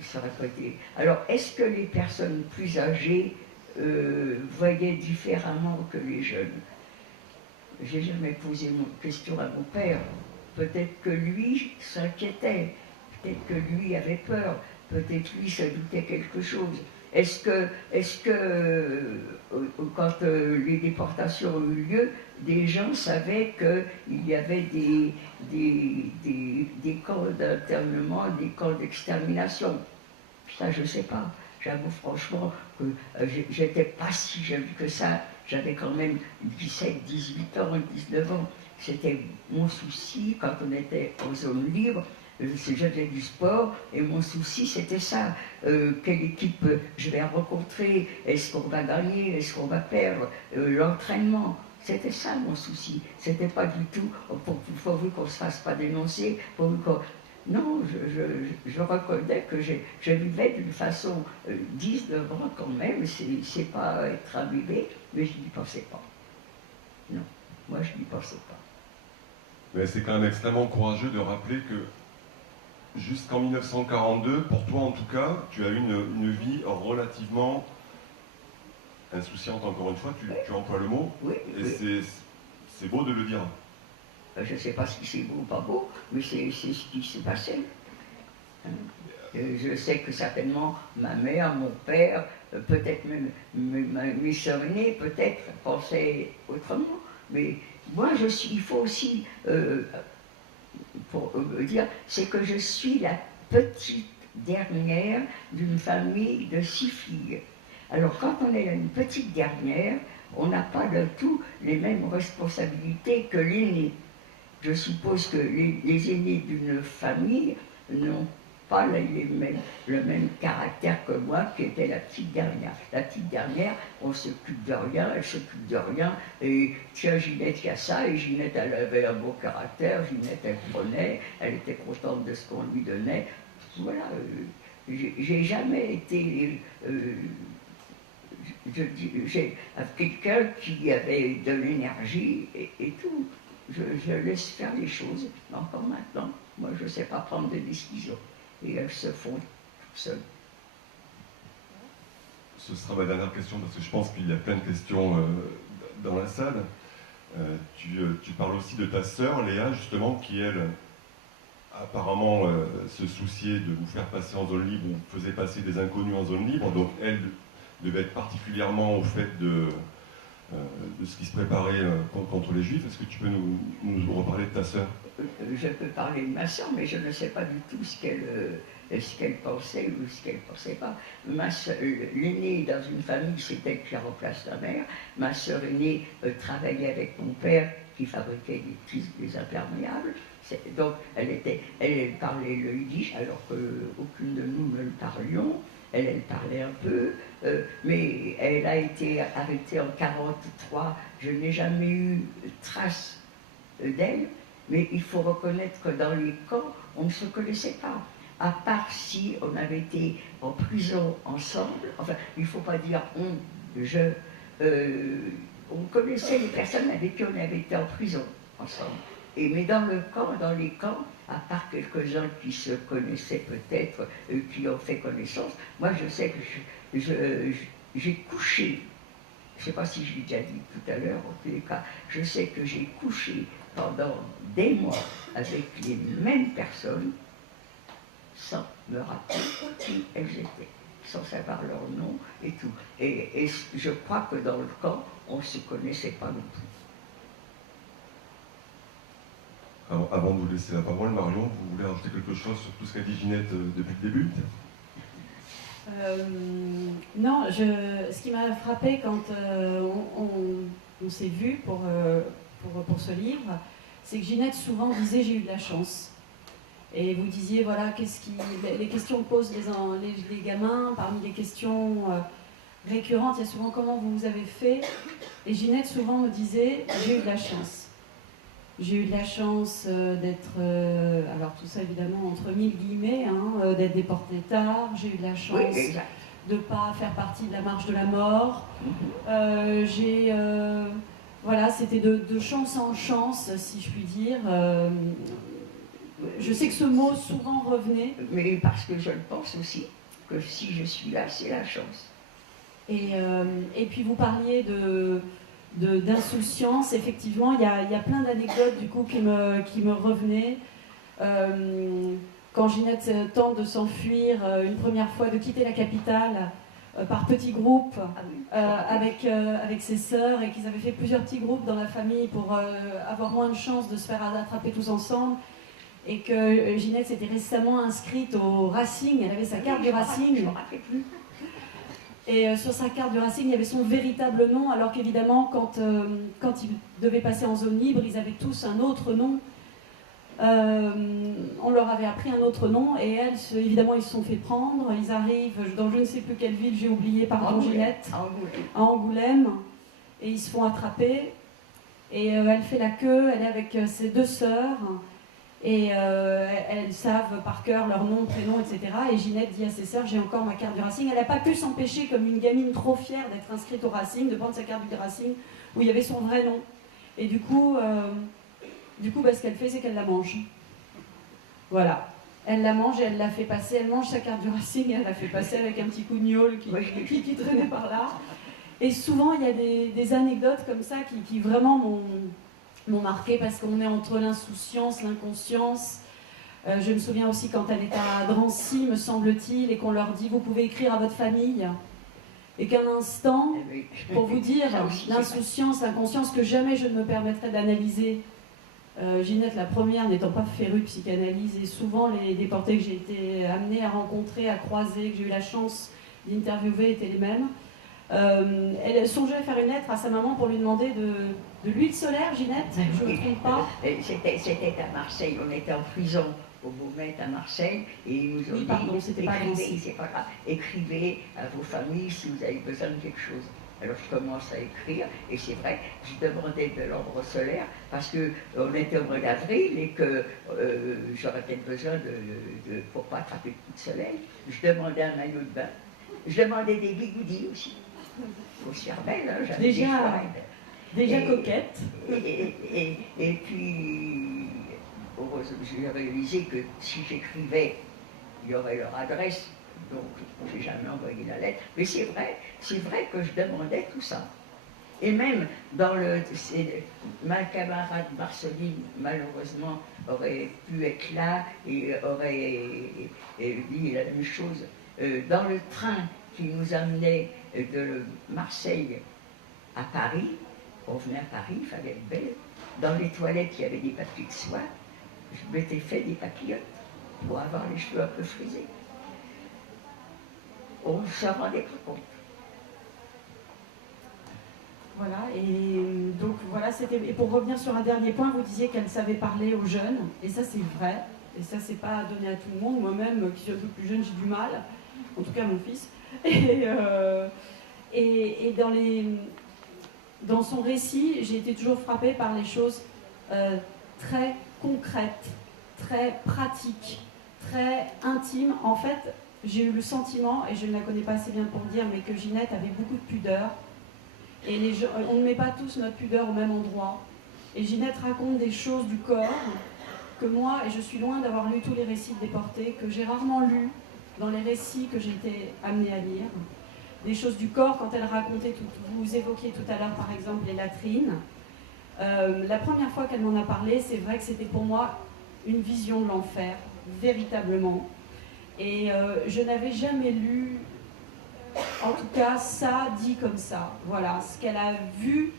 ça aurait pas été. Alors, est-ce que les personnes plus âgées voyaient différemment que les jeunes? J'ai jamais posé une question à mon père. Peut-être que lui s'inquiétait, peut-être que lui avait peur, peut-être lui se doutait quelque chose. Est-ce que quand les déportations ont eu lieu, des gens savaient qu'il y avait des camps d'internement, des camps d'extermination? Ça, je ne sais pas. J'avoue franchement que j'étais pas si jeune que ça. J'avais quand même 17, 18 ans, 19 ans. C'était mon souci quand on était en zone libre. J'avais du sport et mon souci c'était ça. Quelle équipe je vais rencontrer? Est-ce qu'on va gagner? Est-ce qu'on va perdre? L'entraînement, c'était ça mon souci. C'était pas du tout pourvu qu'on ne se fasse pas dénoncer. Non, je reconnais que je vivais d'une façon 19 ans quand même. C'est pas être abîmé, mais je n'y pensais pas. Non, moi je n'y pensais pas. Mais c'est quand même extrêmement courageux de rappeler que jusqu'en 1942, pour toi en tout cas, tu as eu une vie relativement insouciante, encore une fois, tu emploies le mot, oui, et oui. C'est beau de le dire. Je ne sais pas si c'est beau ou pas beau, mais c'est ce qui s'est passé. Je sais que certainement ma mère, mon père, peut-être même mes soeurs aînées, peut-être pensaient autrement, mais moi il faut aussi... pour dire, c'est que je suis la petite dernière d'une famille de 6 filles. Alors quand on est une petite dernière, on n'a pas de tout les mêmes responsabilités que l'aîné. Je suppose que les aînés d'une famille n'ont pas le même caractère que moi, qui était la petite dernière. La petite dernière, on s'occupe de rien, elle s'occupe de rien, et tiens, Ginette, il y a ça, et Ginette, elle avait un beau caractère, Ginette, elle prenait, elle était contente de ce qu'on lui donnait. Voilà, j'ai jamais été... j'ai quelqu'un qui avait de l'énergie et tout. Je laisse faire les choses, mais encore maintenant, moi je ne sais pas prendre de décisions. Et elles se font toutes seules. Ce sera ma dernière question, parce que je pense qu'il y a plein de questions dans la salle. Tu parles aussi de ta sœur, Léa, justement, qui, elle, apparemment se souciait de vous faire passer en zone libre, ou faisait passer des inconnus en zone libre, donc elle devait être particulièrement au fait de ce qui se préparait contre les Juifs. Est-ce que tu peux nous reparler de ta sœur? Je peux parler de ma sœur, mais je ne sais pas du tout ce qu'elle pensait ou ce qu'elle ne pensait pas. L'aînée dans une famille, c'est elle qui remplace la mère. Ma sœur aînée travaillait avec mon père qui fabriquait des imperméables. Donc elle parlait le yiddish alors qu'aucune de nous ne le parlions. Elle parlait un peu, mais elle a été arrêtée en 1943. Je n'ai jamais eu trace d'elle, mais il faut reconnaître que dans les camps, on ne se connaissait pas. À part si on avait été en prison ensemble, enfin, il ne faut pas dire on connaissait les personnes avec qui on avait été en prison ensemble. Mais dans les camps, à part quelques-uns qui se connaissaient peut-être, qui ont fait connaissance, moi je sais que j'ai couché, je ne sais pas si je l'ai déjà dit tout à l'heure, en tous les cas, je sais que j'ai couché pendant des mois avec les mêmes personnes, sans me rappeler qui elles étaient, sans savoir leur nom et tout. Et je crois que dans le camp, on ne se connaissait pas non plus. Alors, avant de vous laisser la parole, Marion, vous voulez rajouter quelque chose sur tout ce qu'a dit Ginette depuis le début? Non, ce qui m'a frappé quand on s'est vu pour ce livre, c'est que Ginette souvent disait « j'ai eu de la chance ». Et vous disiez, voilà, les questions que posent les gamins, parmi les questions récurrentes, il y a souvent « comment vous avez fait ?» Et Ginette souvent me disait « j'ai eu de la chance ». J'ai eu de la chance d'être, alors tout ça évidemment entre mille guillemets, hein, d'être déportée tard. J'ai eu de la chance de ne pas faire partie de la marche de la mort. Voilà, c'était de chance en chance, si je puis dire. Je sais que ce mot souvent revenait. Mais parce que je le pense aussi, que si je suis là, c'est la chance. Et puis vous parliez d'insouciance, effectivement, il y a plein d'anecdotes du coup qui me revenaient. Quand Ginette tente de s'enfuir une première fois, de quitter la capitale par petits groupes avec ses sœurs, et qu'ils avaient fait plusieurs petits groupes dans la famille pour avoir moins de chances de se faire attraper tous ensemble, et que Ginette s'était récemment inscrite au Racing, elle avait sa carte du Racing. Je me rappelle plus. Et sur sa carte du Racing, il y avait son véritable nom, alors qu'évidemment, quand ils devaient passer en zone libre, ils avaient tous un autre nom. On leur avait appris un autre nom, et elles, évidemment, ils se sont fait prendre. Ils arrivent dans je ne sais plus quelle ville, j'ai oublié, pardon Ginette, à Angoulême, et ils se font attraper. Et elle fait la queue, elle est avec ses deux sœurs, et elles savent par cœur leur nom, prénom, etc. Et Ginette dit à ses sœurs, j'ai encore ma carte du Racing. Elle n'a pas pu s'empêcher, comme une gamine trop fière d'être inscrite au Racing, de prendre sa carte du Racing, où il y avait son vrai nom. Et du coup, ce qu'elle fait, c'est qu'elle la mange. Voilà. Elle la mange et elle la fait passer. Elle mange sa carte du Racing et elle la fait passer avec un petit coup de gnôle qui traînait par là. Et souvent, il y a des anecdotes comme ça qui vraiment m'ont marqué, parce qu'on est entre l'insouciance, l'inconscience. Je me souviens aussi quand elle est à Drancy, me semble-t-il, et qu'on leur dit « vous pouvez écrire à votre famille ». Et qu'un instant, pour vous dire, l'insouciance, l'inconscience que jamais je ne me permettrais d'analyser. Ginette, la première, n'étant pas férue de psychanalyse, et souvent les déportés que j'ai été amenée à rencontrer, à croiser, que j'ai eu la chance d'interviewer étaient les mêmes. Elle songeait à faire une lettre à sa maman pour lui demander de l'huile solaire, Ginette, je ne me trompe pas. C'était à Marseille, on était en prison au Beaumet à Marseille, et ils nous ont Oui, dit, pardon, c'était pas écrivez, Nancy. c'est pas grave, écrivez à vos familles si vous avez besoin de quelque chose. Alors je commence à écrire, et c'est vrai, je demandais de l'ambre solaire, parce qu'on était au mois d'avril, et que j'aurais peut-être besoin pour pas attraper le coup de soleil, je demandais un maillot de bain, je demandais des bigoudis aussi. Il faut se faire belle, hein, j'avais des chouettes. Déjà coquette. Et puis, heureusement, j'ai réalisé que si j'écrivais, il y aurait leur adresse, donc je n'ai jamais envoyé la lettre. Mais c'est vrai que je demandais tout ça. Et même dans ma camarade Marceline, malheureusement, aurait pu être là et aurait dit la même chose. Dans le train qui nous amenait de Marseille à Paris, on venait à Paris, il fallait être belle. Dans les toilettes, il y avait des papiers de soie. Je m'étais fait des papillotes pour avoir les cheveux un peu frisés. On ne s'en rendait pas compte. Voilà, et donc voilà, c'était. Et pour revenir sur un dernier point, vous disiez qu'elle savait parler aux jeunes, et ça c'est vrai, et ça c'est pas donné à tout le monde. Moi-même, qui suis un peu plus jeune, j'ai du mal, en tout cas mon fils. Et dans son récit, j'ai été toujours frappée par les choses très concrètes, très pratiques, très intimes. En fait, j'ai eu le sentiment, et je ne la connais pas assez bien pour le dire, mais que Ginette avait beaucoup de pudeur. Et on ne met pas tous notre pudeur au même endroit. Et Ginette raconte des choses du corps que moi, et je suis loin d'avoir lu tous les récits de déportés, que j'ai rarement lus dans les récits que j'ai été amenée à lire. Des choses du corps, quand elle racontait, vous évoquiez tout à l'heure par exemple les latrines. La première fois qu'elle m'en a parlé, c'est vrai que c'était pour moi une vision de l'enfer, véritablement. Et je n'avais jamais lu, en tout cas, ça dit comme ça. Voilà, ce qu'elle a vu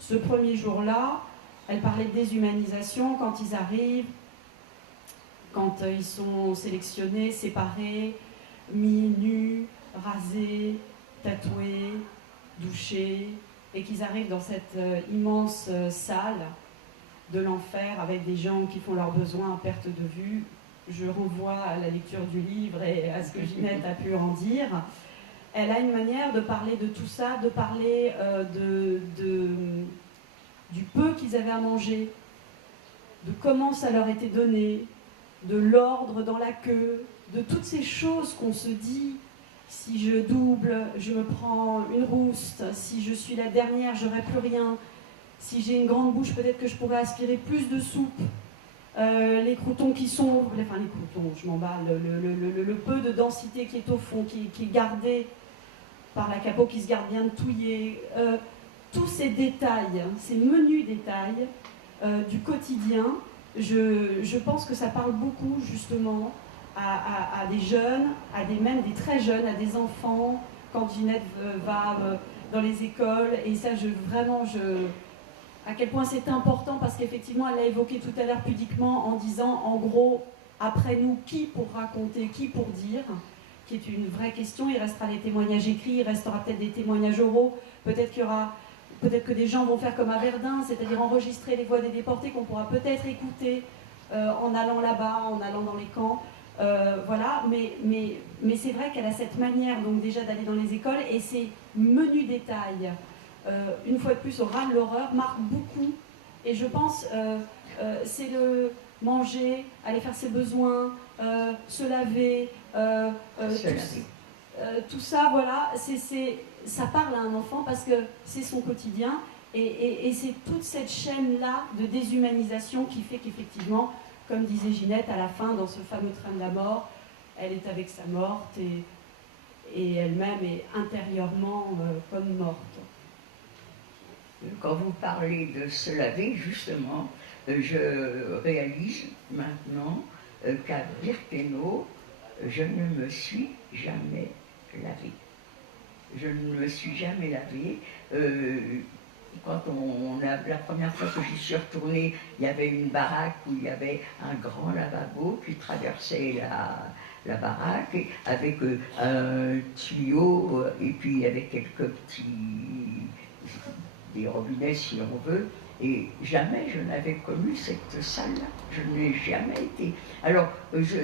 ce premier jour-là, elle parlait de déshumanisation quand ils arrivent, quand ils sont sélectionnés, séparés, mis nus, rasés, tatoués, douchés, et qu'ils arrivent dans cette immense salle de l'enfer avec des gens qui font leurs besoins à perte de vue. Je renvoie à la lecture du livre et à ce que Ginette a pu en dire. Elle a une manière de parler de tout ça, de parler du peu qu'ils avaient à manger, de comment ça leur était donné, de l'ordre dans la queue, de toutes ces choses qu'on se dit. Si je double, je me prends une rouste. Si je suis la dernière, j'aurai plus rien. Si j'ai une grande bouche, peut-être que je pourrais aspirer plus de soupe. Les croutons qui sont... Enfin, les croutons, je m'emballe. Le peu de densité qui est au fond, qui est gardé par la capo, qui se garde bien de touiller. Tous ces détails, ces menus détails du quotidien, je pense que ça parle beaucoup, justement, à des jeunes, même des très jeunes, à des enfants, quand Ginette va dans les écoles. Et ça, à quel point c'est important, parce qu'effectivement, elle l'a évoqué tout à l'heure pudiquement, en disant, en gros, après nous, qui pour raconter, qui pour dire, qui est une vraie question. Il restera les témoignages écrits, il restera peut-être des témoignages oraux, peut-être que des gens vont faire comme à Verdun, c'est-à-dire enregistrer les voix des déportés qu'on pourra peut-être écouter en allant là-bas, en allant dans les camps. Voilà, mais c'est vrai qu'elle a cette manière donc déjà d'aller dans les écoles, et ces menus détails, une fois de plus au ras de l'horreur, marquent beaucoup. Et je pense c'est le manger, aller faire ses besoins, se laver, tout ça, voilà, ça parle à un enfant parce que c'est son quotidien, et c'est toute cette chaîne-là de déshumanisation qui fait qu'effectivement, comme disait Ginette, à la fin, dans ce fameux train de la mort, elle est avec sa morte, et elle-même est intérieurement comme morte. Quand vous parlez de se laver, justement, je réalise maintenant qu'à Birkenau, je ne me suis jamais lavée. Je ne me suis jamais lavée. La première fois que j'y suis retournée, il y avait une baraque où il y avait un grand lavabo qui traversait la baraque, avec un tuyau, et puis il y avait quelques petits... des robinets si on veut, Et jamais je n'avais connu cette salle-là. Je n'ai jamais été. Alors,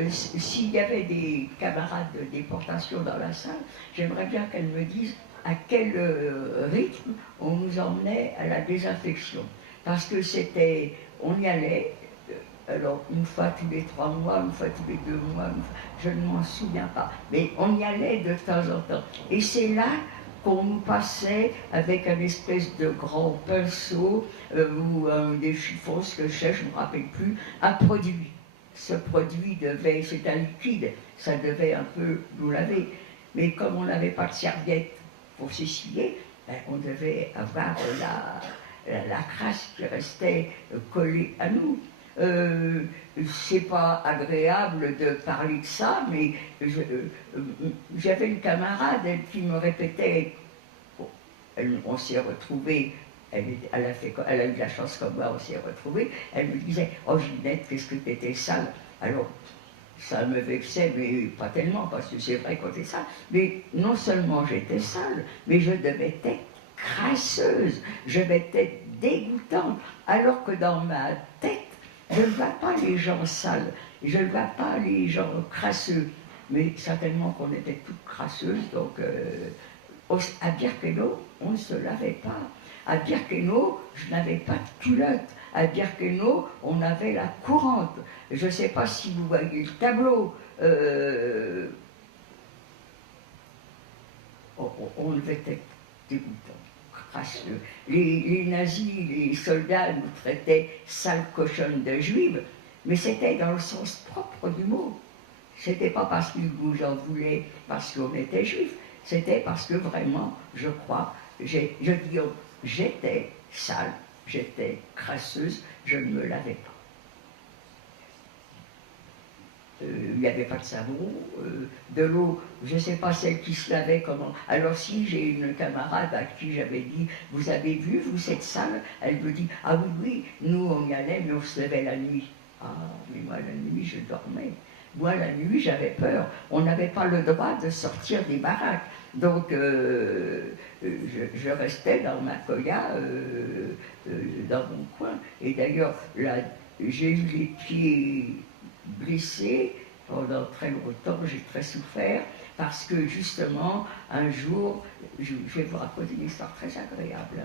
s'il y avait des camarades de déportation dans la salle, j'aimerais bien qu'elles me disent à quel rythme on nous emmenait à la désinfection. Parce que c'était, on y allait, alors une fois tous les 3 mois, une fois tous les 2 mois, je ne m'en souviens pas, mais on y allait de temps en temps. Et c'est là qu'on nous passait avec un espèce de grand pinceau ou des chiffons, ce que je ne me rappelle plus, un produit. Ce produit devait, c'est un liquide, ça devait un peu nous laver. Mais comme on n'avait pas de serviette pour s'essuyer, ben, on devait avoir la crasse qui restait collée à nous. C'est pas agréable de parler de ça, mais j'avais une camarade qui me répétait, bon, on s'est retrouvés, elle a eu de la chance comme moi, on s'est retrouvés, elle me disait, oh Ginette, qu'est-ce que t'étais sale. Alors, ça me vexait, mais pas tellement, parce que c'est vrai qu'on était sale, mais non seulement j'étais sale, mais je devais être crasseuse, je devais être dégoûtante, alors que dans ma tête, je ne vois pas les gens sales, je ne vois pas les gens crasseux, mais certainement qu'on était toutes crasseuses, donc à Birkenau, on ne se lavait pas. À Birkenau, je n'avais pas de culotte. À Birkenau, on avait la courante. Je ne sais pas si vous voyez le tableau. On devait être dégoûtant. Les nazis, les soldats nous traitaient sales cochonnes de juives, mais c'était dans le sens propre du mot. C'était pas parce qu'ils nous en voulaient, parce qu'on était juifs, c'était parce que vraiment, je crois, j'étais sale, j'étais crasseuse, je ne me lavais pas. Il n'y avait pas de savon, de l'eau, je ne sais pas celle qui se lavait comment. Alors si j'ai une camarade à qui j'avais dit, vous avez vu, vous cette salle, elle me dit, ah oui, oui, nous on y allait, mais on se levait la nuit. Ah, mais moi la nuit je dormais. Moi la nuit j'avais peur, on n'avait pas le droit de sortir des baraques. Donc je restais dans ma koya, dans mon coin. Et d'ailleurs, j'ai eu les pieds blessé pendant très longtemps, j'ai très souffert, parce que justement, un jour, je vais vous raconter une histoire très agréable,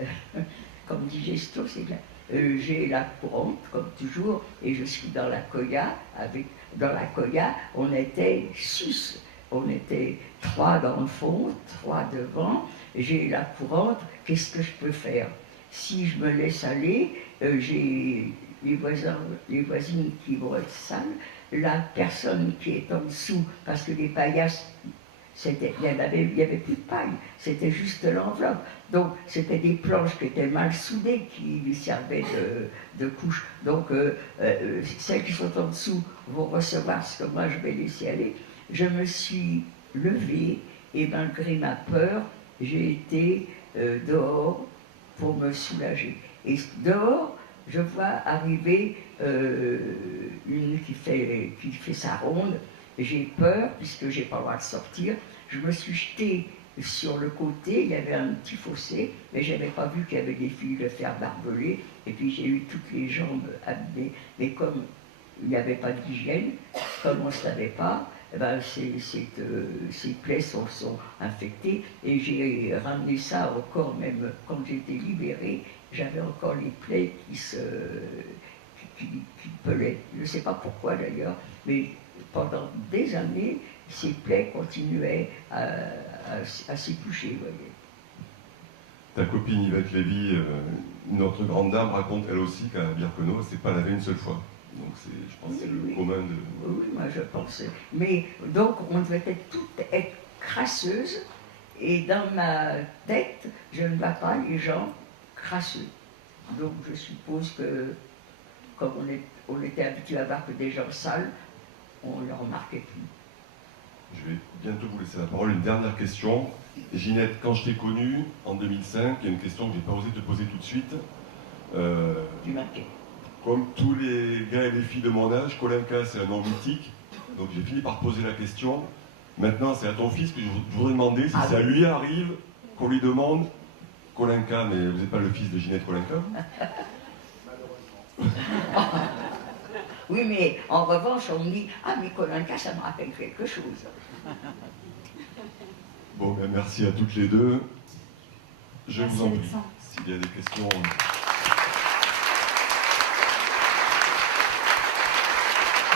hein. Comme digestion, c'est bien. J'ai la courante, comme toujours, et je suis dans la koya. Dans la koya, on était 6, on était 3 dans le fond, 3 devant, j'ai la courante, qu'est-ce que je peux faire? Si je me laisse aller, j'ai les voisines qui vont être sales, la personne qui est en dessous, parce que les paillasses, il n'y avait plus de paille, c'était juste l'enveloppe. Donc c'était des planches qui étaient mal soudées, qui lui servaient de couche. Donc celles qui sont en dessous vont recevoir ce que moi je vais laisser aller. Je me suis levée et malgré ma peur, j'ai été dehors pour me soulager. Et dehors, je vois arriver une qui fait sa ronde. J'ai peur, puisque j'ai pas le droit de sortir. Je me suis jetée sur le côté, il y avait un petit fossé, mais je n'avais pas vu qu'il y avait des filles de fer barbelées. Et puis j'ai eu toutes les jambes abîmées. Mais comme il n'y avait pas d'hygiène, comme on ne savait pas, eh ben ces plaies sont infectées. Et j'ai ramené ça encore, même quand j'étais libérée, j'avais encore les plaies qui pelaient. Je ne sais pas pourquoi d'ailleurs, mais pendant des années, ces plaies continuaient à s'éplucher, vous voyez. Ta copine Yvette Lévy, notre grande dame, raconte elle aussi qu'à Birkenau, elle ne s'est pas lavée une seule fois. Donc je pense que c'est le commun de... Oui, moi je pense. Mais donc on devait toutes être crasseuses, et dans ma tête, je ne vois pas les gens crasseux. Donc je suppose que, comme on était habitué à voir que des gens sales, on ne le remarquait plus. Je vais bientôt vous laisser la parole. Une dernière question. Ginette, quand je t'ai connue, en 2005, il y a une question que je n'ai pas osé te poser tout de suite. Du marqué. Comme tous les gars et les filles de mon âge, Kolenka, c'est un nom mythique. Donc j'ai fini par poser la question. Maintenant, c'est à ton fils que je voudrais demander si ça lui arrive qu'on lui demande Kolinka, mais vous n'êtes pas le fils de Ginette Kolinka? Oui, mais en revanche, on me dit « Ah, mais Kolinka, ça me rappelle quelque chose. » Bon, ben merci à toutes les deux. Je Merci, vous en prie, Alexandre. s'il y a des questions...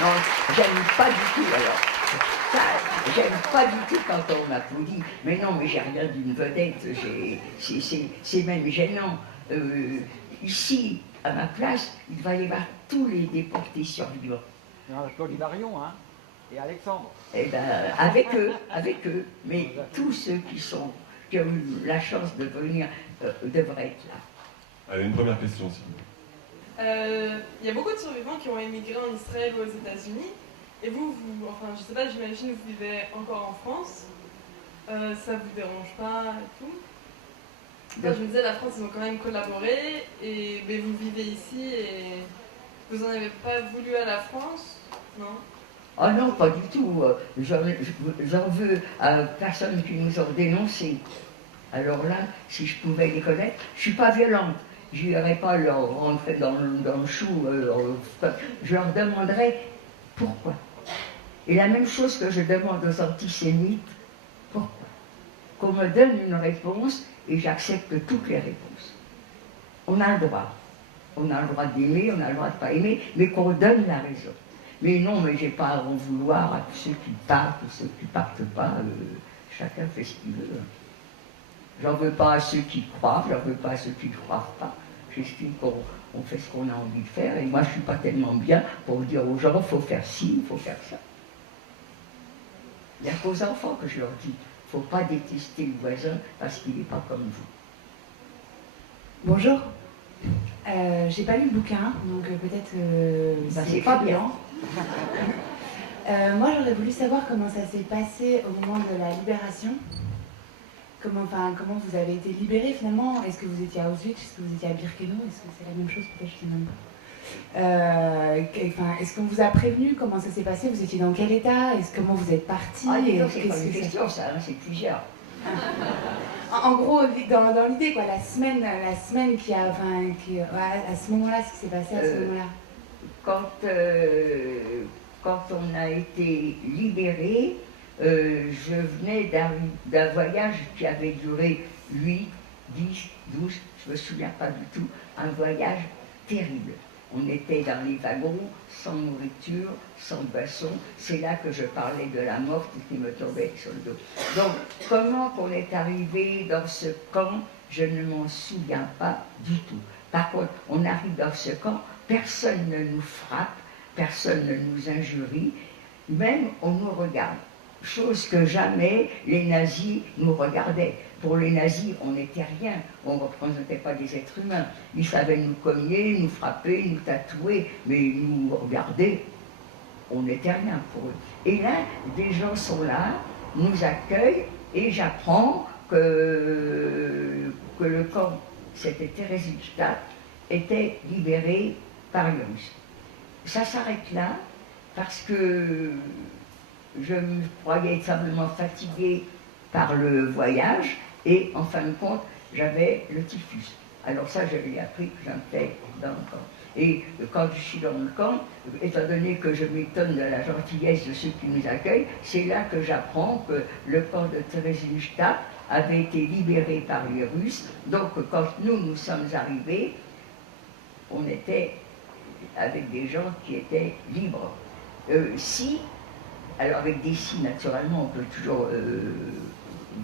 Non, j'aime pas du tout, alors. Ça, j'aime pas du tout quand on m'applaudit. Mais non, mais j'ai rien d'une vedette, c'est même gênant. Ici, à ma place, il va y avoir tous les déportés survivants. Claude Darion, hein, et Alexandre. Eh ben, avec eux, mais tous ceux qui ont eu la chance de venir devraient être là. Allez, une première question, s'il vous plaît. Il y a beaucoup de survivants qui ont émigré en Israël ou aux États-Unis. Et vous, enfin, je sais pas, j'imagine que vous vivez encore en France. Ça vous dérange pas et tout? Enfin, je me disais, la France, ils ont quand même collaboré. Mais vous vivez ici et vous en avez pas voulu à la France, non? Oh non, pas du tout. J'en veux à personne qui nous ont dénoncés. Alors là, si je pouvais les connaître, je ne suis pas violente. Je n'irais pas leur rentrer dans le chou. Je leur demanderais pourquoi. Et la même chose que je demande aux antisémites, pourquoi. Qu'on me donne une réponse et j'accepte toutes les réponses. On a le droit. On a le droit d'aimer, on a le droit de ne pas aimer, mais qu'on donne la raison. Mais non, mais je n'ai pas à en vouloir à tous ceux qui partent ou ceux qui ne partent pas. Chacun fait ce qu'il veut. J'en veux pas à ceux qui croient, j'en veux pas à ceux qui ne croient pas. J'estime qu'on fait ce qu'on a envie de faire, et moi je ne suis pas tellement bien pour dire aux gens, il faut faire ci, il faut faire ça. Il n'y a qu'aux enfants que je leur dis, il ne faut pas détester le voisin parce qu'il n'est pas comme vous. Bonjour. J'ai pas lu le bouquin, donc peut-être c'est pas très bien. Moi j'aurais voulu savoir comment ça s'est passé au moment de la libération. Comment vous avez été libéré finalement? Est-ce que vous étiez à Auschwitz? Est-ce que vous étiez à Birkenau? Est-ce que c'est la même chose? Peut-être, je ne sais même pas. Est-ce qu'on vous a prévenu? Comment ça s'est passé? Vous étiez dans quel état? Comment vous êtes parti? Ah, c'est pas une question, ça, hein, c'est plusieurs. En gros, dans l'idée, quoi, la semaine qui a, à ce moment-là, ce qui s'est passé à ce moment-là. Quand on a été libéré, je venais d'un voyage qui avait duré 8, 10, 12, je ne me souviens pas du tout, un voyage terrible. On était dans les wagons, sans nourriture, sans boisson. C'est là que je parlais de la mort qui me tombait sur le dos. Donc, comment qu'on est arrivé dans ce camp, je ne m'en souviens pas du tout. Par contre, on arrive dans ce camp, personne ne nous frappe, personne ne nous injurie, même on nous regarde. Chose que jamais les nazis nous regardaient. Pour les nazis, on n'était rien, on ne représentait pas des êtres humains. Ils savaient nous cogner, nous frapper, nous tatouer, mais nous regarder, on n'était rien pour eux. Et là, des gens sont là, nous accueillent, et j'apprends que le camp, c'était Theresienstadt, était libéré par les Russes. Ça s'arrête là, parce que je me croyais simplement fatiguée par le voyage, et en fin de compte, j'avais le typhus. Alors ça, je l'ai appris que j'étais dans le camp. Et quand je suis dans le camp, étant donné que je m'étonne de la gentillesse de ceux qui nous accueillent, c'est là que j'apprends que le camp de Theresienstadt avait été libéré par les Russes. Donc quand nous sommes arrivés, on était avec des gens qui étaient libres. Alors avec des si, naturellement, on peut toujours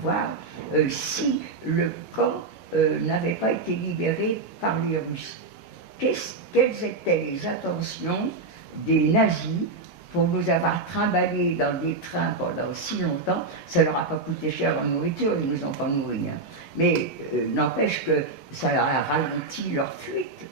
voir, si le camp n'avait pas été libéré par les Russes. Quelles étaient les intentions des nazis pour nous avoir trimballés dans des trains pendant si longtemps? Ça leur a pas coûté cher en nourriture, ils nous ont pas nourris. Hein. Mais n'empêche que ça a ralenti leur fuite.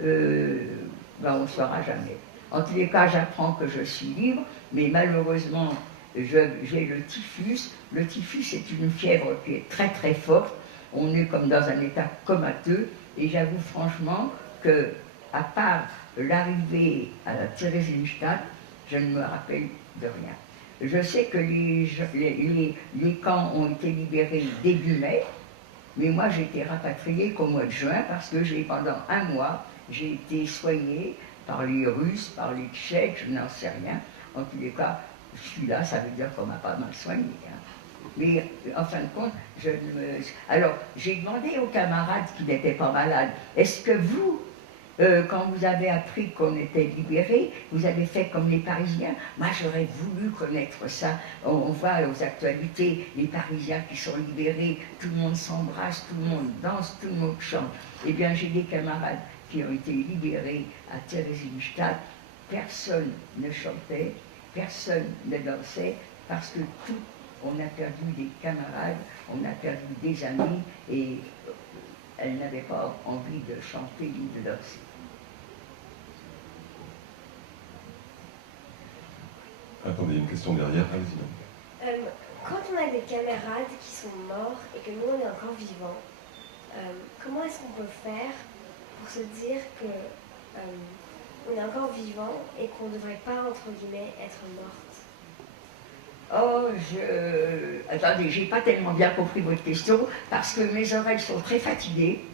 On ne saura jamais. En tous les cas, j'apprends que je suis libre, mais malheureusement, j'ai le typhus. Le typhus, c'est une fièvre qui est très très forte. On est comme dans un état comateux. Et j'avoue franchement que, à part l'arrivée à la Theresienstadt, je ne me rappelle de rien. Je sais que les camps ont été libérés début mai. Mais moi, j'ai été rapatriée qu'au mois de juin parce que pendant un mois, j'ai été soignée par les Russes, par les Tchèques, je n'en sais rien. En tous les cas, je suis là, ça veut dire qu'on m'a pas mal soignée. Hein. Mais en fin de compte, alors j'ai demandé aux camarades qui n'étaient pas malades, est-ce que vous, quand vous avez appris qu'on était libérés, vous avez fait comme les Parisiens? Moi, j'aurais voulu connaître ça. On voit aux actualités les Parisiens qui sont libérés, tout le monde s'embrasse, tout le monde danse, tout le monde chante. Eh bien, j'ai des camarades qui ont été libérés à Theresienstadt. Personne ne chantait, personne ne dansait, parce que on a perdu des camarades, on a perdu des amis, et elles n'avaient pas envie de chanter ni de danser. Attendez, une question derrière, allez-y. Quand on a des camarades qui sont morts et que nous on est encore vivants, comment est-ce qu'on peut faire pour se dire que on est encore vivant et qu'on ne devrait pas, entre guillemets, être morte? Oh, attendez, j'ai pas tellement bien compris votre question, parce que mes oreilles sont très fatiguées.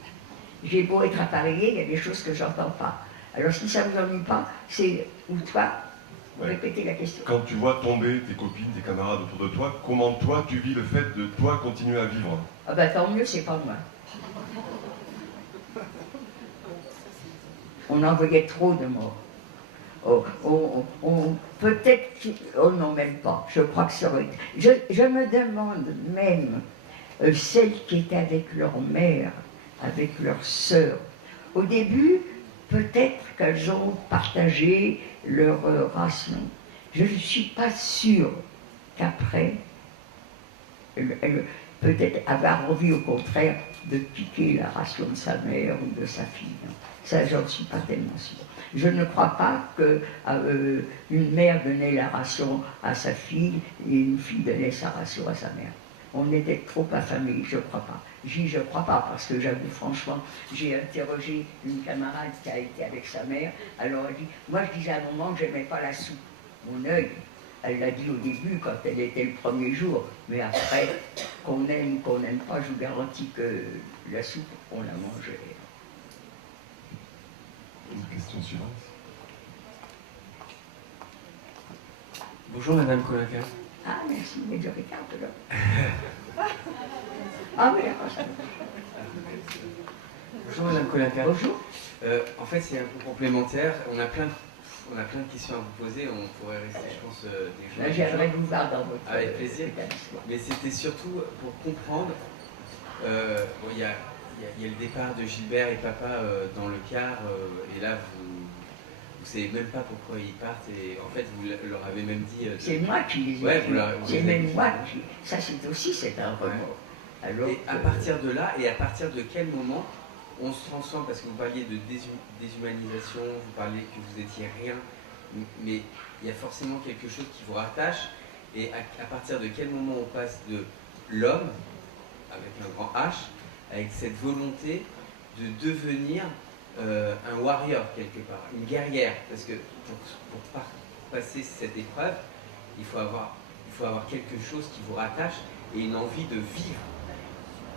J'ai beau être appareillée, il y a des choses que j'entends pas. Alors si ça vous ennuie pas, c'est... Ou toi, répétez la question. Quand tu vois tomber tes copines, tes camarades autour de toi, comment toi tu vis le fait de toi continuer à vivre? Ah bah tant mieux, c'est pas moi. On envoyait trop de morts. Peut-être, non, même pas, je crois que ça aurait été. Je me demande même, celles qui étaient avec leur mère, avec leur sœur, au début, peut-être qu'elles ont partagé leur ration. Je ne suis pas sûre qu'après, peut-être avoir envie au contraire de piquer la ration de sa mère ou de sa fille. Ça, j'en suis pas tellement sûre. Je ne crois pas qu'une mère donnait la ration à sa fille et une fille donnait sa ration à sa mère. On était trop affamés, je ne crois pas. Je ne crois pas parce que j'avoue franchement, j'ai interrogé une camarade qui a été avec sa mère, alors elle dit, moi je disais à un moment que je n'aimais pas la soupe. Mon œil, elle l'a dit au début quand elle était le premier jour, mais après, qu'on aime ou qu'on n'aime pas, je vous garantis que la soupe, on la mangeait. Une question suivante. Bonjour Madame Colinca. Ah merci, mais je regarde là. Ah mais Bonjour Madame Colinca. Bonjour. En fait c'est un peu complémentaire, on a plein de questions à vous poser, on pourrait rester je pense des jours. J'aimerais vous voir dans votre... Avec plaisir. Mais c'était surtout pour comprendre, bon, il y a le départ de Gilbert et papa dans le car, et là vous savez même pas pourquoi ils partent, et en fait vous leur avez même dit... C'est moi qui les ai dit. C'est même moi qui... Ça c'est un remords. Alors, et à partir de là, et à partir de quel moment on se transforme, parce que vous parliez de déshumanisation, vous parliez que vous étiez rien, mais il y a forcément quelque chose qui vous rattache, et à partir de quel moment on passe de l'homme, avec un grand H, avec cette volonté de devenir un warrior quelque part, une guerrière, parce que pour passer cette épreuve, il faut avoir quelque chose qui vous rattache et une envie de vivre.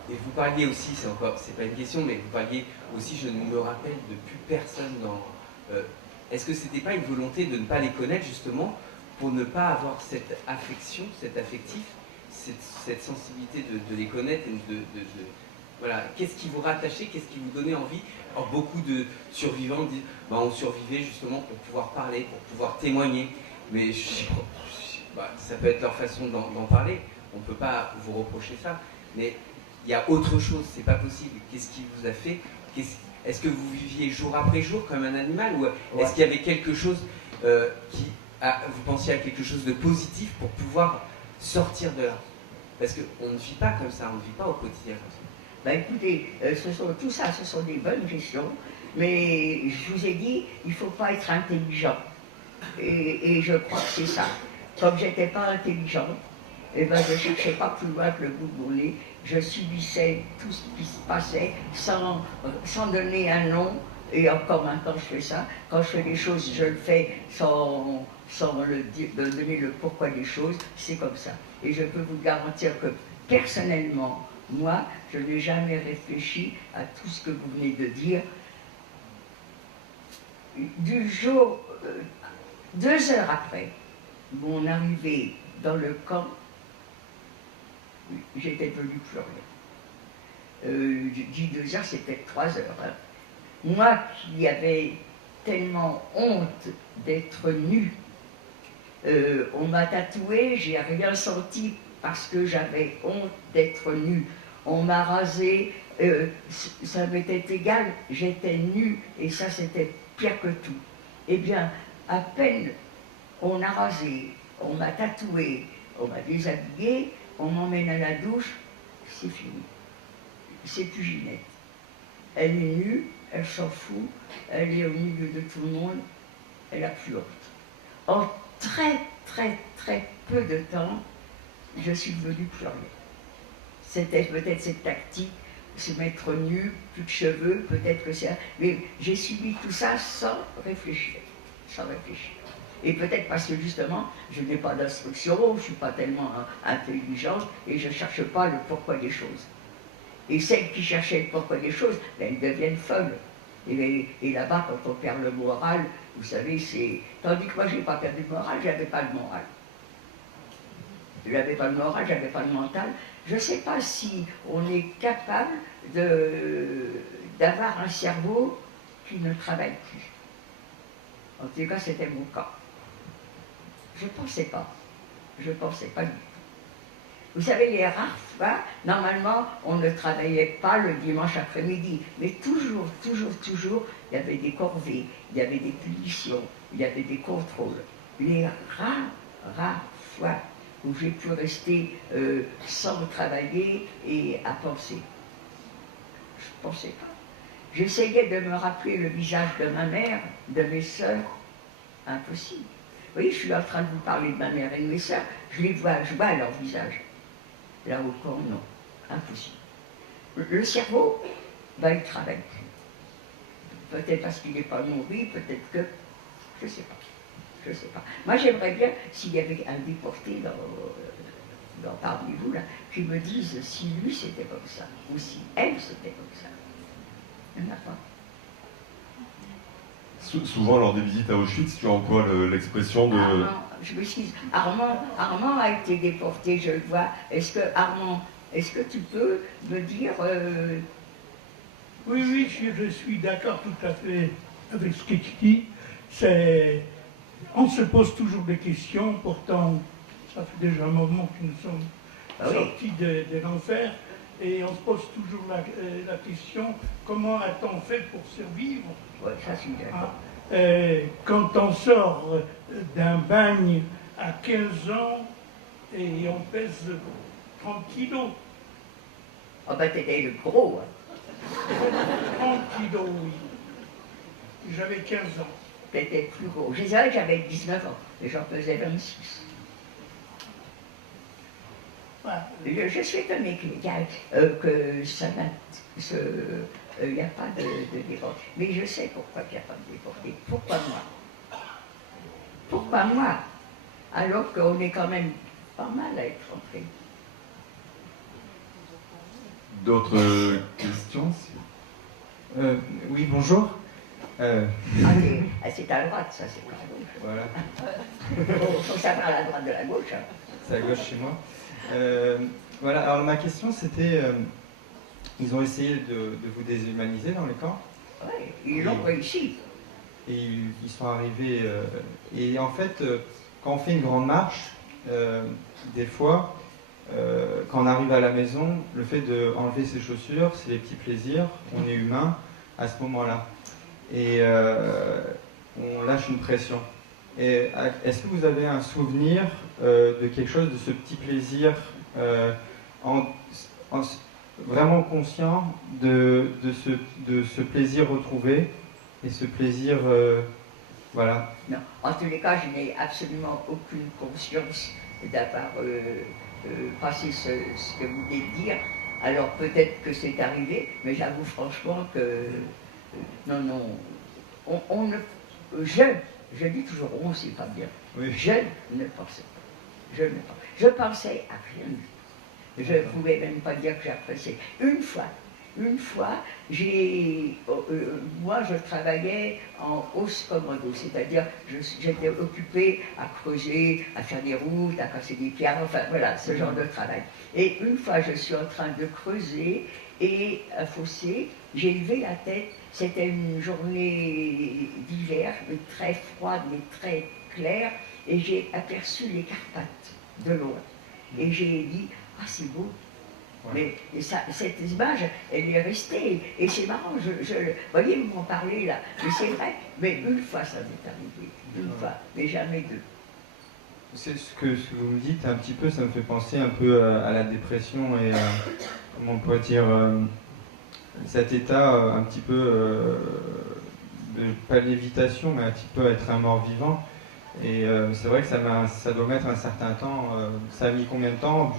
Et vous parliez aussi, c'est pas une question, mais vous parliez aussi, je ne me rappelle de plus personne dans... Est-ce que c'était pas une volonté de ne pas les connaître justement pour ne pas avoir cette affection, cet affectif, cette sensibilité de les connaître et voilà, qu'est-ce qui vous rattachait, qu'est-ce qui vous donnait envie? Alors, beaucoup de survivants disent, bah, on survivait justement pour pouvoir parler, pour pouvoir témoigner, mais ça peut être leur façon d'en parler, on ne peut pas vous reprocher ça, mais il y a autre chose, c'est pas possible. Qu'est-ce qui vous a fait? Est-ce que vous viviez jour après jour comme un animal, ou est-ce qu'il y avait quelque chose vous pensiez à quelque chose de positif pour pouvoir sortir de là? Parce qu'on ne vit pas comme ça, on ne vit pas au quotidien comme ça. Ben écoutez, tout ça, ce sont des bonnes questions, mais je vous ai dit, il ne faut pas être intelligent. Et je crois que c'est ça. Comme je n'étais pas intelligente, eh ben, je ne cherchais pas plus loin que le bout de mon nez, je subissais tout ce qui se passait sans donner un nom, et encore maintenant je fais ça. Quand je fais des choses, je le fais sans donner le pourquoi des choses, c'est comme ça. Et je peux vous garantir que personnellement, Moi, je n'ai jamais réfléchi à tout ce que vous venez de dire. Du jour, 2 heures après mon arrivée dans le camp, j'étais devenue plus rien. Je dis 2 heures, c'était 3 heures. Hein. Moi qui avais tellement honte d'être nue, on m'a tatoué, j'ai rien senti parce que j'avais honte d'être nue. On m'a rasé, ça m'était égal, j'étais nue et ça c'était pire que tout. Eh bien, à peine on a rasé, on m'a tatoué, on m'a déshabillé, on m'emmène à la douche, c'est fini. C'est plus Ginette. Elle est nue, elle s'en fout, elle est au milieu de tout le monde, elle a plus honte. En très peu de temps, je suis devenue plus rien. C'était peut-être cette tactique, se mettre nu, plus de cheveux, peut-être que c'est... Mais j'ai subi tout ça sans réfléchir. Sans réfléchir. Et peut-être parce que justement, je n'ai pas d'instruction, je ne suis pas tellement intelligente et je ne cherche pas le pourquoi des choses. Et celles qui cherchaient le pourquoi des choses, ben, elles deviennent folles. Et là-bas, quand on perd le moral, vous savez, c'est... Tandis que moi, je n'ai pas perdu le moral, je n'avais pas le moral. Je n'avais pas le moral, je n'avais pas le mental. Je ne sais pas si on est capable d'avoir un cerveau qui ne travaille plus. En tout cas, c'était mon cas. Je ne pensais pas. Je ne pensais pas du tout. Vous savez, les rares fois, normalement, on ne travaillait pas le dimanche après-midi. Mais toujours, il y avait des corvées, il y avait des punitions, il y avait des contrôles. Les rares fois où j'ai pu rester sans travailler et à penser. Je ne pensais pas. J'essayais de me rappeler le visage de ma mère, de mes sœurs. Impossible. Vous voyez, je suis en train de vous parler de ma mère et de mes sœurs, je les vois, je vois leur visage. Là au corps, non. Impossible. Le cerveau, ben, il ne travaille plus. Peut-être parce qu'il n'est pas nourri, peut-être que... Je ne sais pas. Je ne sais pas. Moi, j'aimerais bien, s'il y avait un déporté parmi vous, là, qui me dise si lui c'était comme ça, ou si elle c'était comme ça. Il n'y en a pas. Souvent, lors des visites à Auschwitz, tu emploies l'expression de... Armand, je m'excuse. Armand a été déporté, je le vois. Est-ce que, Armand, est-ce que tu peux me dire... Oui, je suis d'accord tout à fait avec ce que tu dis. C'est... On se pose toujours des questions, pourtant, ça fait déjà un moment que nous sommes sortis de l'enfer, et on se pose toujours la question, comment a-t-on fait pour survivre? Oui, ça c'est d'accord. Quand on sort d'un bagne à 15 ans, et on pèse 30 kilos. Ah ben t'étais le gros, hein. 30 kilos, oui. J'avais 15 ans. T'étais plus gros. Je disais que j'avais 19 ans, et j'en pesais 26. Ouais. Je suis étonnée que ça il n'y a pas de déporté. Mais je sais pourquoi il n'y a pas de déporté. Pourquoi moi? Pourquoi moi? Alors qu'on est quand même pas mal à être rentré. D'autres questions? Oui, bonjour. C'est à droite, ça, c'est pas à gauche. Voilà. Il faut savoir à la droite de la gauche. Hein. C'est à gauche chez moi. Voilà, alors ma question c'était, ils ont essayé de vous déshumaniser dans les camps. Oui, ils l'ont réussi. Et ils sont arrivés, et en fait, quand on fait une grande marche, des fois, quand on arrive à la maison, le fait d'enlever ses chaussures, c'est les petits plaisirs, on est humain à ce moment-là. Et on lâche une pression. Et est-ce que vous avez un souvenir de quelque chose, de ce petit plaisir, vraiment conscient de ce plaisir retrouvé et ce plaisir, voilà. Non, en tous les cas, je n'ai absolument aucune conscience d'avoir passé ce que vous venez de dire. Alors peut-être que c'est arrivé, mais j'avoue franchement que non, je dis toujours on, c'est pas bien. Oui. Je ne pensais pas. Je pensais à rien du tout. Je ne pouvais même pas dire que j'appréciais. Une fois, moi je travaillais en hausse commodo, c'est-à-dire j'étais occupée à creuser, à faire des routes, à casser des pierres, enfin voilà, ce genre de travail. Et une fois je suis en train de creuser et un fossé, j'ai levé la tête, c'était une journée d'hiver, mais très froide, mais très claire, et j'ai aperçu les Carpates de loin. Et j'ai dit, ah c'est beau. Mais cette image, elle est restée. Et c'est marrant, vous voyez, vous m'en parlez là. Mais c'est vrai, mais une fois ça m'est arrivé. Une fois, mais jamais deux. C'est ce que vous me dites un petit peu, ça me fait penser un peu à la dépression et comment on pourrait dire cet état un petit peu pas lévitation, mais un petit peu être un mort-vivant. Et c'est vrai que ça doit mettre un certain temps. Ça a mis combien de temps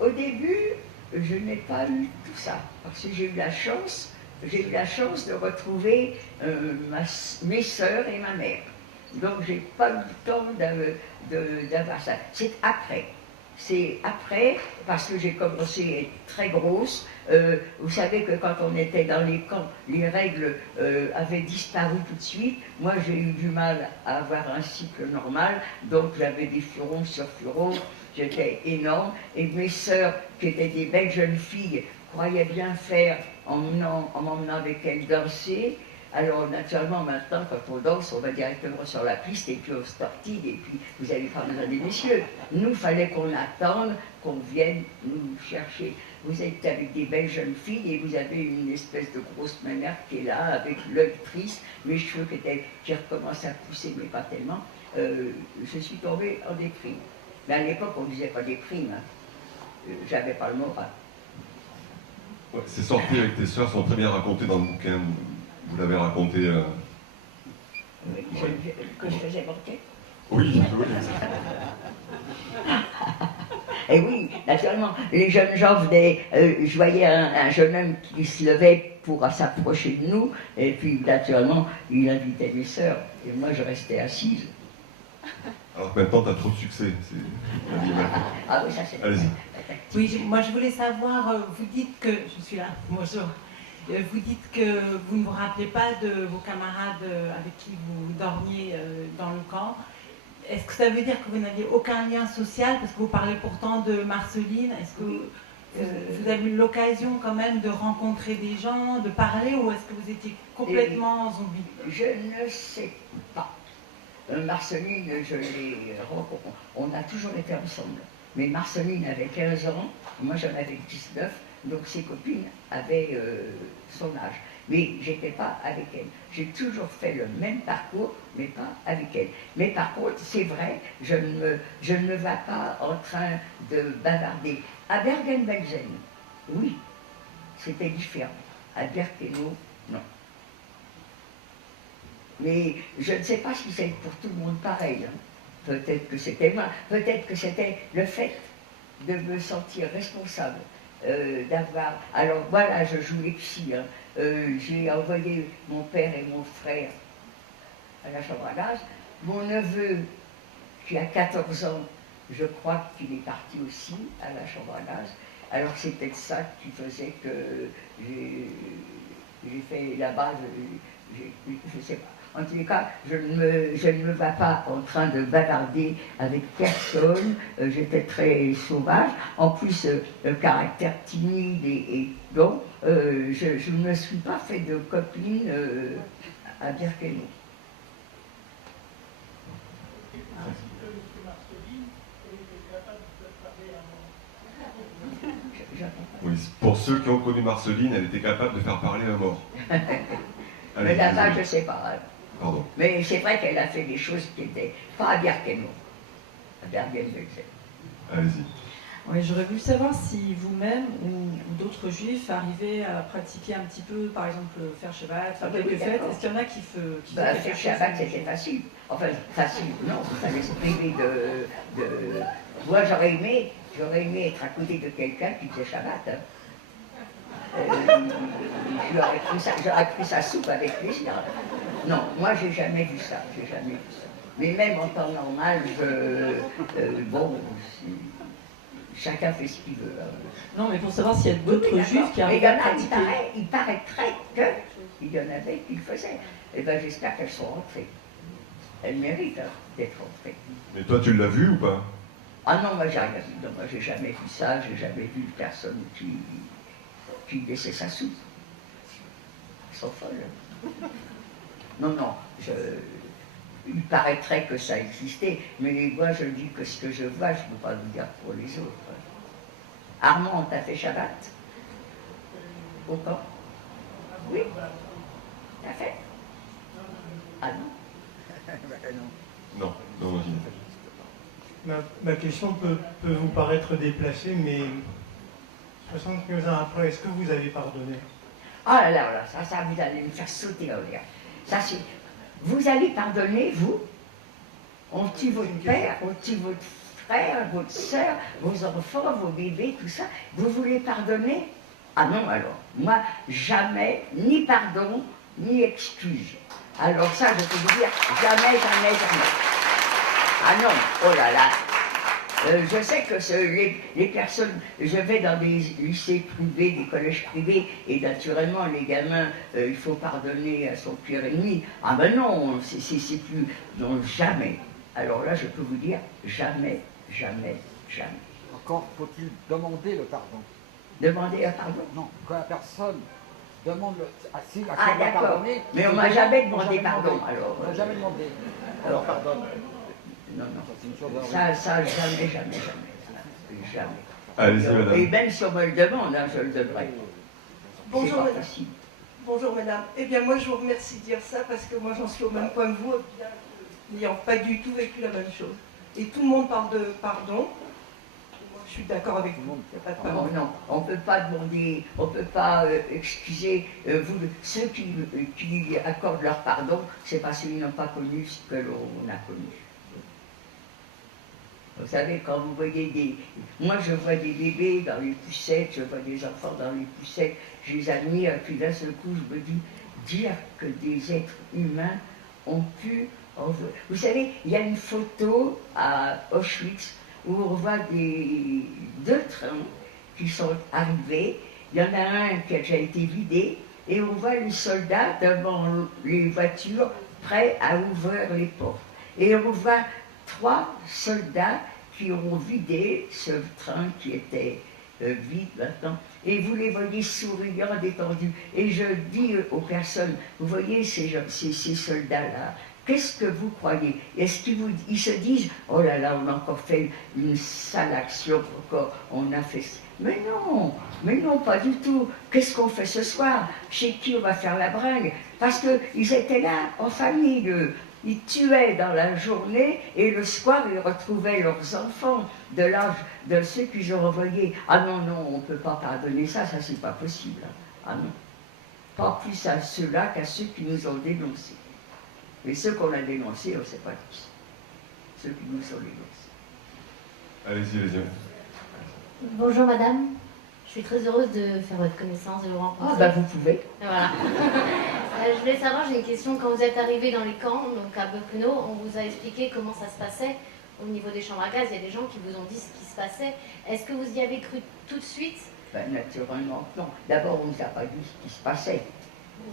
Au début, je n'ai pas eu tout ça, parce que j'ai eu la chance de retrouver mes sœurs et ma mère. Donc j'ai pas eu le temps d'avoir ça. C'est après, parce que j'ai commencé à être très grosse. Vous savez que quand on était dans les camps, les règles avaient disparu tout de suite. Moi, j'ai eu du mal à avoir un cycle normal, donc j'avais des furons sur furons, j'étais énorme. Et mes sœurs, qui étaient des belles jeunes filles, croyaient bien faire en m'emmenant avec elles danser. Alors, naturellement, maintenant, quand on danse, on va directement sur la piste et puis on se tortille et puis vous n'avez pas besoin des messieurs. Nous, il fallait qu'on attende, qu'on vienne nous chercher. Vous êtes avec des belles jeunes filles et vous avez une espèce de grosse mamère qui est là, avec l'œil triste, mes cheveux qui recommencent à pousser, mais pas tellement. Je suis tombée en déprime. Mais à l'époque, on ne disait pas déprime. J'avais pas le moral. Ouais, ces sorties avec tes sœurs sont très bien racontées dans le bouquin. Vous l'avez raconté. Oui, que je faisais porter. Oui, oui. Et oui, naturellement, les jeunes gens venaient, je voyais un jeune homme qui se levait pour s'approcher de nous, et puis naturellement, il invitait mes sœurs, et moi je restais assise. Alors que maintenant, tu as trop de succès. Ah oui, ça c'est... Allez-y. Oui, moi je voulais savoir, vous dites que... Je suis là, bonjour. Vous dites que vous ne vous rappelez pas de vos camarades avec qui vous dormiez dans le camp. Est-ce que ça veut dire que vous n'aviez aucun lien social? Parce que vous parlez pourtant de Marceline. Est-ce que vous avez eu l'occasion quand même de rencontrer des gens, de parler, ou est-ce que vous étiez complètement zombie? Je ne sais pas. Marceline, je l'ai rencontrée. On a toujours été ensemble. Mais Marceline avait 15 ans, moi j'en avais 19, donc ses copines avaient son âge. Mais je n'étais pas avec elle. J'ai toujours fait le même parcours, mais pas avec elle. Mais par contre, c'est vrai, je ne me vais pas en train de bavarder. À Bergen-Belsen, oui, c'était différent. À Birkenau, non. Mais je ne sais pas si c'est pour tout le monde pareil. Hein. Peut-être que c'était moi, peut-être que c'était le fait de me sentir responsable, d'avoir... Alors voilà, je joue les psys. Hein. J'ai envoyé mon père et mon frère à la chambre à gaz. Mon neveu, qui a 14 ans, je crois qu'il est parti aussi à la chambre à gaz. Alors c'est peut-être ça qui faisait que j'ai fait là-bas, je ne sais pas. En tous les cas, je ne me vais pas en train de bavarder avec personne. J'étais très sauvage. En plus, le caractère timide et donc, je ne me suis pas fait de copine à Birkenau. Oui, pour ceux qui ont connu Marceline, elle était capable de faire parler un mort. Mais là-bas, je ne sais pas. Pardon. Mais c'est vrai qu'elle a fait des choses qui n'étaient pas à Birkenau, à Bergen-Belsen. Allez-y. Oui, j'aurais voulu savoir si vous-même ou d'autres juifs arrivaient à pratiquer un petit peu, par exemple, faire Shabbat, faire quelques fêtes. Est-ce qu'il y en a qui faisaient faire Shabbat, c'était facile. Enfin, facile, non, il fallait se priver de... Moi, j'aurais aimé être à côté de quelqu'un qui faisait Shabbat. Hein. J'aurais pris sa soupe avec plaisir. Non, moi j'ai jamais vu ça, Mais même en temps normal, bon, chacun fait ce qu'il veut. Hein. Non, mais pour savoir s'il y a d'autres Oui, juifs qui mais arrivent il y en à a, pratiquer. il paraîtrait qu'il y en avait qui le faisaient. Et bien j'espère qu'elles sont rentrées. Elles méritent hein, d'être rentrées. Mais toi, tu l'as vu ou pas? Ah non, moi j'ai rien vu. Non, moi j'ai jamais vu ça, j'ai jamais vu une personne qui laissait sa soupe. Elles sont folles. Non, non, il paraîtrait que ça existait, mais moi je dis que ce que je vois, je ne peux pas vous dire pour les autres. Armand, t'as fait Shabbat? Au camp? Oui? T'as fait? Ah non? Non, non, vas-y. Ma question peut vous paraître déplacée, mais 75 ans après, est-ce que vous avez pardonné? Ah là, ça vous allez me faire sauter là, l'air. Ça c'est... Vous allez pardonner, vous? On tue votre père, on tue votre frère, votre soeur, vos enfants, vos bébés, tout ça. Vous voulez pardonner? Ah non, alors. Moi, jamais, ni pardon, ni excuse. Alors ça, je peux vous dire, jamais, jamais, jamais. Ah non, oh là là. Je sais que les personnes, je vais dans des lycées privés, des collèges privés, et naturellement, les gamins, il faut pardonner à son pire ennemi. Ah ben non, c'est plus... Non, jamais. Alors là, je peux vous dire, jamais, jamais, jamais. Encore faut-il demander le pardon. Demander un pardon? Non, quand la personne demande le... si la Ah d'accord, mais on m'a jamais demandé pardon, alors... On m'a jamais demandé. Alors pardonne. Non, non. Ça, jamais, jamais, jamais. Jamais. Allez-y, madame. Et même si on me le demande, hein, je le donnerai. Bonjour, pas madame. facile. Bonjour, madame. Eh bien, moi, je vous remercie de dire ça parce que moi, j'en suis au même point que vous, n'ayant pas du tout vécu la même chose. Et tout le monde parle de pardon. Moi, je suis d'accord avec vous. Il n'y a pas de pardon. Non, on ne peut pas demander, on ne peut pas excuser ceux qui accordent leur pardon, c'est parce qu'ils n'ont pas connu ce que l'on a connu. Vous savez, quand vous voyez des... Moi, je vois des bébés dans les poussettes, je vois des enfants dans les poussettes, je les admire, et puis d'un seul coup, je me dis, dire que des êtres humains ont pu... Vous savez, il y a une photo à Auschwitz où on voit deux trains qui sont arrivés. Il y en a un qui a déjà été vidé, et on voit les soldats devant les voitures prêts à ouvrir les portes. Et on voit 3 soldats qui ont vidé ce train qui était vide maintenant. Et vous les voyez souriants, détendus. Et je dis aux personnes, vous voyez ces soldats-là, qu'est-ce que vous croyez? Est-ce qu'ils se disent, oh là là, on a encore fait une sale action, encore, on a fait... Mais non, pas du tout. Qu'est-ce qu'on fait ce soir? Chez qui on va faire la bringue? Parce qu'ils étaient là, en famille, ils tuaient dans la journée et le soir ils retrouvaient leurs enfants de l'âge de ceux qu'ils ont envoyés. Ah non, on ne peut pas pardonner ça, ça c'est pas possible. Ah non. Pas plus à ceux-là qu'à ceux qui nous ont dénoncés. Mais ceux qu'on a dénoncés, on ne sait pas tous. Ceux qui nous ont dénoncés. Allez-y, allez-y. Bonjour madame, je suis très heureuse de faire votre connaissance, de vous rencontrer. Ah bah vous pouvez. Voilà. Je voulais savoir, j'ai une question, quand vous êtes arrivé dans les camps, donc à Birkenau, on vous a expliqué comment ça se passait au niveau des chambres à gaz, il y a des gens qui vous ont dit ce qui se passait. Est-ce que vous y avez cru tout de suite? Ben, naturellement, non. D'abord, on ne nous a pas dit ce qui se passait.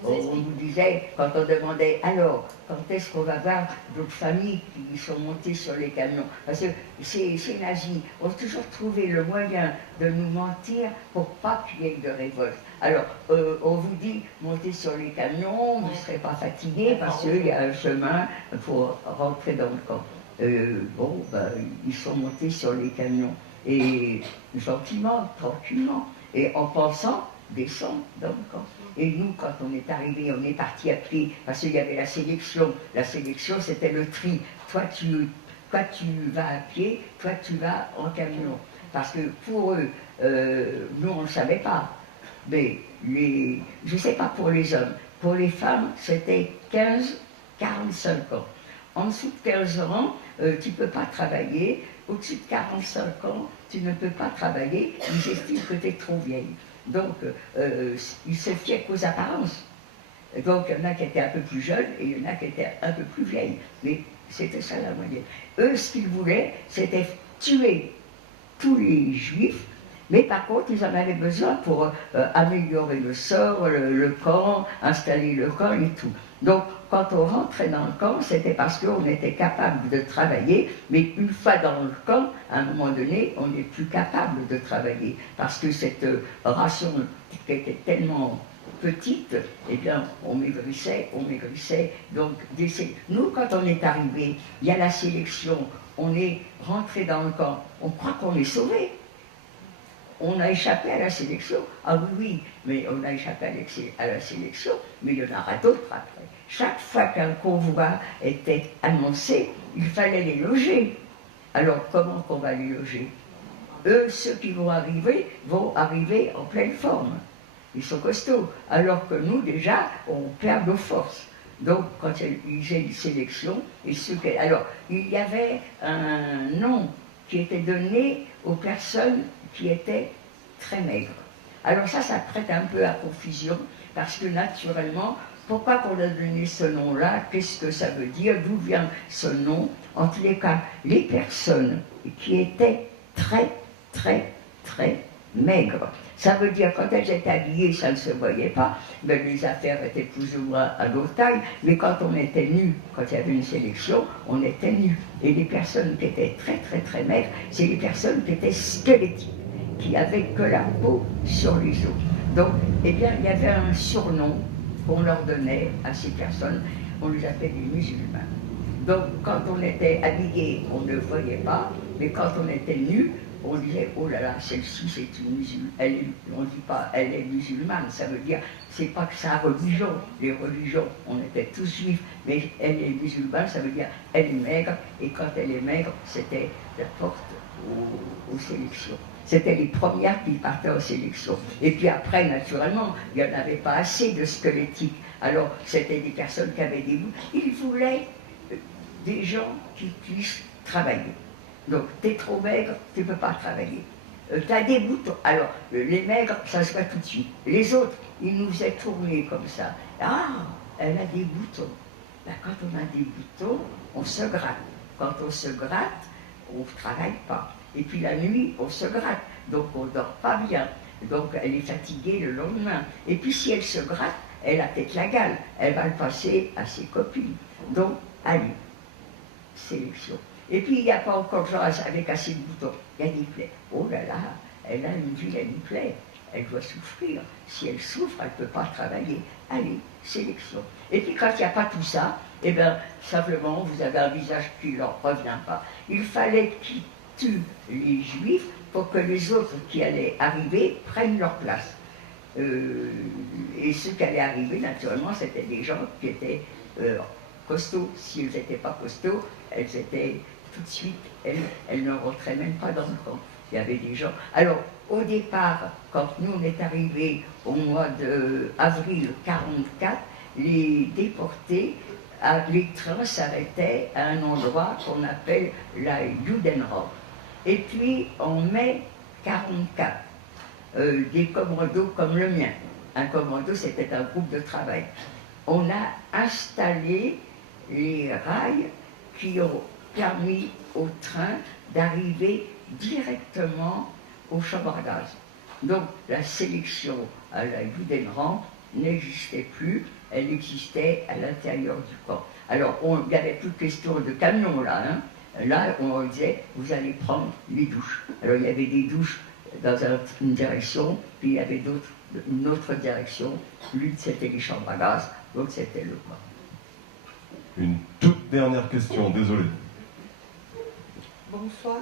On nous disait, quand on demandait, alors, quand est-ce qu'on va voir d'autres familles qui sont montées sur les camions? Parce que ces nazis ont toujours trouvé le moyen de nous mentir pour pas qu'il y ait de révolte. Alors, on vous dit, montez sur les camions, vous ne serez pas fatigués parce qu'il y a un chemin pour rentrer dans le camp. Ils sont montés sur les camions, et gentiment, tranquillement, et en pensant descendre dans le camp. Et nous, quand on est arrivé, on est parti à pied, parce qu'il y avait la sélection. La sélection, c'était le tri. Toi, tu vas à pied, toi, tu vas en camion. Parce que pour eux, nous, on ne savait pas. Mais je ne sais pas pour les hommes. Pour les femmes, c'était 15-45 ans. En dessous de 15 ans, tu ne peux pas travailler. Au-dessus de 45 ans, tu ne peux pas travailler. Ils estiment que tu es trop vieille. Donc, ils se fiaient qu'aux apparences. Donc, il y en a qui étaient un peu plus jeunes et il y en a qui étaient un peu plus vieilles. Mais c'était ça la moyenne. Eux, ce qu'ils voulaient, c'était tuer tous les juifs, mais par contre, ils en avaient besoin pour améliorer le sort, le camp, installer le camp et tout. Donc, quand on rentrait dans le camp, c'était parce qu'on était capable de travailler, mais une fois dans le camp, à un moment donné, on n'est plus capable de travailler, parce que cette ration qui était tellement petite, eh bien, on maigrissait. Donc, nous, quand on est arrivé, il y a la sélection, on est rentré dans le camp, on croit qu'on est sauvé. On a échappé à la sélection. Ah oui, mais on a échappé à la sélection, mais il y en aura d'autres après. Chaque fois qu'un convoi était annoncé, il fallait les loger. Alors, comment qu'on va les loger? Eux, ceux qui vont arriver en pleine forme. Ils sont costauds. Alors que nous, déjà, on perd nos forces. Donc, quand il y a une sélection, alors, il y avait un nom qui était donné aux personnes qui étaient très maigres. Alors ça prête un peu à confusion, parce que naturellement, pourquoi qu'on a donné ce nom-là? Qu'est-ce que ça veut dire? D'où vient ce nom? En tous les cas, les personnes qui étaient très maigres, ça veut dire quand elles étaient habillées, ça ne se voyait pas, mais les affaires étaient plus ou moins à notre taille, mais quand on était nus, quand il y avait une sélection, on était nus. Et les personnes qui étaient très maigres, c'est les personnes qui étaient squelettiques, qui n'avaient que la peau sur les os. Donc, eh bien, il y avait un surnom qu'on leur donnait à ces personnes, on les appelait les musulmans. Donc, quand on était habillés, on ne voyait pas, mais quand on était nus, on disait, oh là là, celle-ci c'est une musulmane. On ne dit pas, elle est musulmane, ça veut dire, c'est pas que sa religion, les religions, on était tous juifs, mais elle est musulmane, ça veut dire, elle est maigre, et quand elle est maigre, c'était la porte aux sélections. C'était les premières qui partaient en sélection. Et puis après, naturellement, il n'y en avait pas assez de squelettiques. Alors, c'était des personnes qui avaient des bouts. Ils voulaient des gens qui puissent travailler. Donc, t'es trop maigre, tu ne peux pas travailler. Tu as des boutons. Alors, les maigres, ça se voit tout de suite. Les autres, ils nous faisaient tourner comme ça. Ah, elle a des boutons. Ben, quand on a des boutons, on se gratte. Quand on se gratte, on ne travaille pas. Et puis la nuit, on se gratte. Donc, on ne dort pas bien. Donc, elle est fatiguée le lendemain. Et puis, si elle se gratte, elle a peut-être la gale. Elle va le passer à ses copines. Donc, allez, sélection. Et puis, il n'y a pas encore de gens avec assez de boutons. Il y a des plaies. Oh là là, elle a une vilaine plaie. Elle doit souffrir. Si elle souffre, elle ne peut pas travailler. Allez, sélection. Et puis, quand il n'y a pas tout ça, eh bien, simplement, vous avez un visage qui ne leur revient pas. Il fallait qu'ils tuent les Juifs pour que les autres qui allaient arriver prennent leur place. Et ceux qui allaient arriver, naturellement, c'était des gens qui étaient costauds. Si elles n'étaient pas costauds, elles étaient tout de suite, elles ne rentraient même pas dans le camp. Il y avait des gens. Alors, au départ, quand nous on est arrivés au mois d'avril 1944, les déportés, les trains s'arrêtaient à un endroit qu'on appelle la Judenraum. Et puis, en mai 1944, des commandos comme le mien, un commando c'était un groupe de travail, on a installé les rails qui ont permis au train d'arriver directement aux chambres à gaz. Donc la sélection à la Judenraum n'existait plus, elle existait à l'intérieur du camp. Alors il n'y avait plus question de camion là, hein. Là on disait vous allez prendre les douches. Alors il y avait des douches dans une direction, puis il y avait une autre direction, l'une c'était les chambres à gaz, l'autre c'était le camp. Une toute dernière question, désolé. Bonsoir.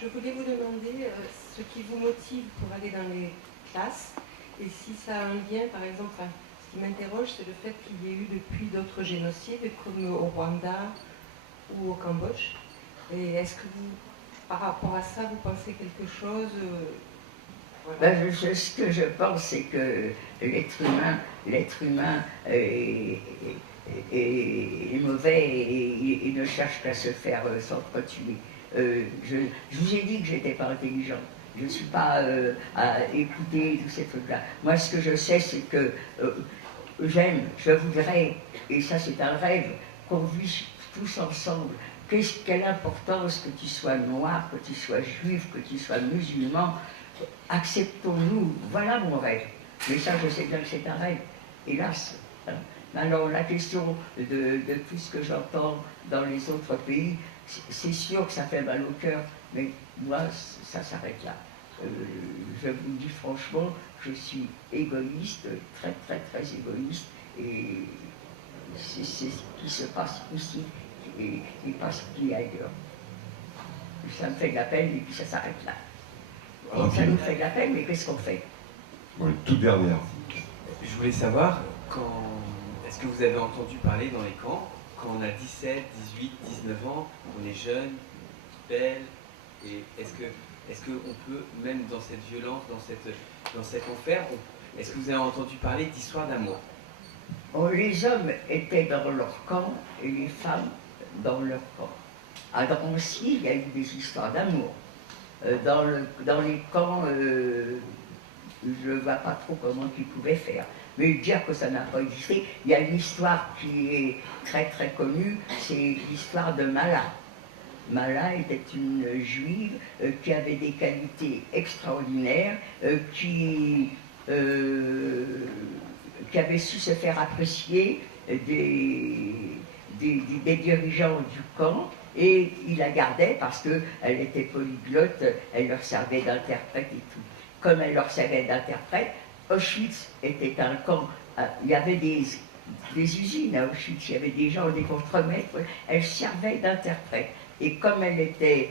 Je voulais vous demander ce qui vous motive pour aller dans les classes et si ça a un lien, par exemple, ce qui m'interroge, c'est le fait qu'il y ait eu depuis d'autres génocides, comme au Rwanda ou au Cambodge. Et est-ce que vous, par rapport à ça, vous pensez quelque chose voilà. Ben, ce que je pense, c'est que l'être humain est mauvais et il ne cherche qu'à se faire s'entretuer. Je vous ai dit que je n'étais pas intelligente. Je ne suis pas à écouter tous ces trucs-là. Moi, ce que je sais, c'est que je voudrais, et ça c'est un rêve, qu'on vive tous ensemble quelle importance que tu sois noir, que tu sois juif, que tu sois musulman, acceptons-nous, voilà mon rêve. Mais ça, je sais bien que c'est un rêve, hélas. Alors la question de tout ce que j'entends dans les autres pays, c'est sûr que ça fait mal au cœur, mais moi, ça s'arrête là. Je vous dis franchement, je suis égoïste, très très très égoïste, et c'est ce qui se passe ici et passe qui ailleurs. Ça me fait de la peine et puis ça s'arrête là. Et ça nous fait de la peine, mais qu'est-ce qu'on fait? Oui, toute dernière. Je voulais savoir, est-ce que vous avez entendu parler dans les camps, quand on a 17, 18, 19 ans, on est jeune, belle, et est-ce qu'on peut, même dans cette violence, dans cet enfer, est-ce que vous avez entendu parler d'histoires d'amour? Les hommes étaient dans leur camp et les femmes dans leur camp. À Drancy, il y a eu des histoires d'amour. Dans les camps, je ne vois pas trop comment ils pouvaient faire. Mais dire que ça n'a pas existé, il y a une histoire qui est très très connue, c'est l'histoire de Mala. Mala était une juive qui avait des qualités extraordinaires, qui avait su se faire apprécier des dirigeants du camp, et il la gardait parce qu'elle était polyglotte, elle leur servait d'interprète et tout. Comme elle leur servait d'interprète, Auschwitz était un camp, il y avait des usines à Auschwitz, il y avait des gens, des contremaîtres, elle servait d'interprète. Et comme elle était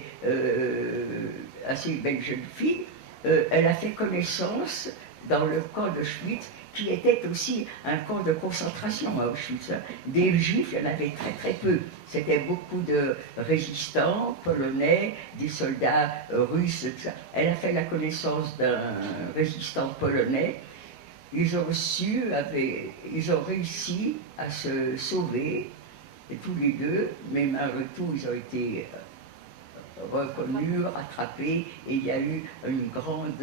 assez belle jeune fille, elle a fait connaissance dans le camp d'Auschwitz, qui était aussi un camp de concentration à Auschwitz. Des juifs, il y en avait très très peu. C'était beaucoup de résistants polonais, des soldats russes, tout ça. Elle a fait la connaissance d'un résistant polonais. Ils ont réussi à se sauver, et tous les deux, mais malgré tout, ils ont été reconnus, rattrapés, et il y a eu une grande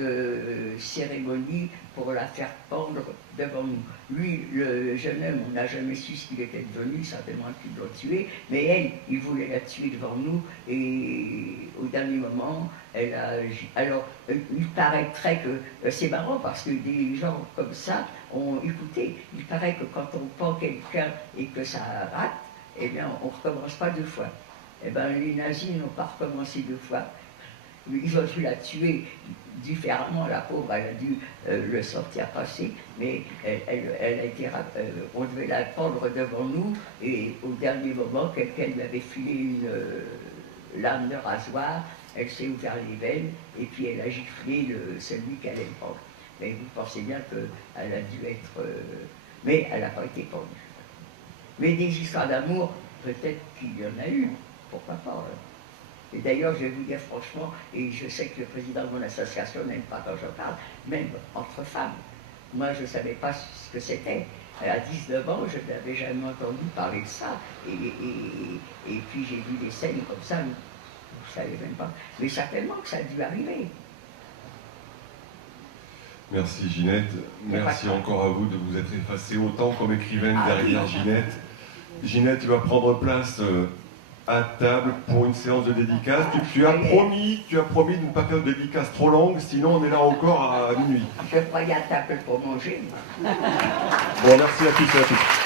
cérémonie pour la faire pendre devant nous. Lui, le jeune homme, on n'a jamais su ce qu'il était devenu, certainement qu'ils l'ont tué, mais elle, il voulait la tuer devant nous, et au dernier moment, elle a... Alors, il paraîtrait que... c'est marrant, parce que des gens comme ça ont écouté. Il paraît que quand on pend quelqu'un et que ça rate, eh bien, on ne recommence pas deux fois. Eh bien, les nazis n'ont pas recommencé deux fois. Ils ont dû la tuer différemment, la pauvre, elle a dû le sortir passer, mais elle a été, on devait la pendre devant nous, et au dernier moment, quelqu'un lui avait filé une lame de rasoir, elle s'est ouvert les veines, et puis elle a giflé celui qu'elle allait prendre. Mais vous pensez bien qu'elle a dû être... mais elle n'a pas été pendue. Mais des histoires d'amour, peut-être qu'il y en a eu. Pourquoi pas? Et d'ailleurs, je vais vous dire franchement, et je sais que le président de mon association n'aime pas quand je parle, même entre femmes. Moi, je ne savais pas ce que c'était. À 19 ans, je n'avais jamais entendu parler de ça. Et puis j'ai vu des scènes comme ça, je ne savais même pas. Mais certainement que ça a dû arriver. Merci Ginette. Merci encore à vous de vous être effacée autant comme écrivaine derrière Ginette. Ginette, tu vas prendre place à table pour une séance de dédicace. Tu as promis de ne pas faire de dédicace trop longue, sinon on est là encore à minuit. Je croyais à table pour manger. Bon, merci à tous et à toutes.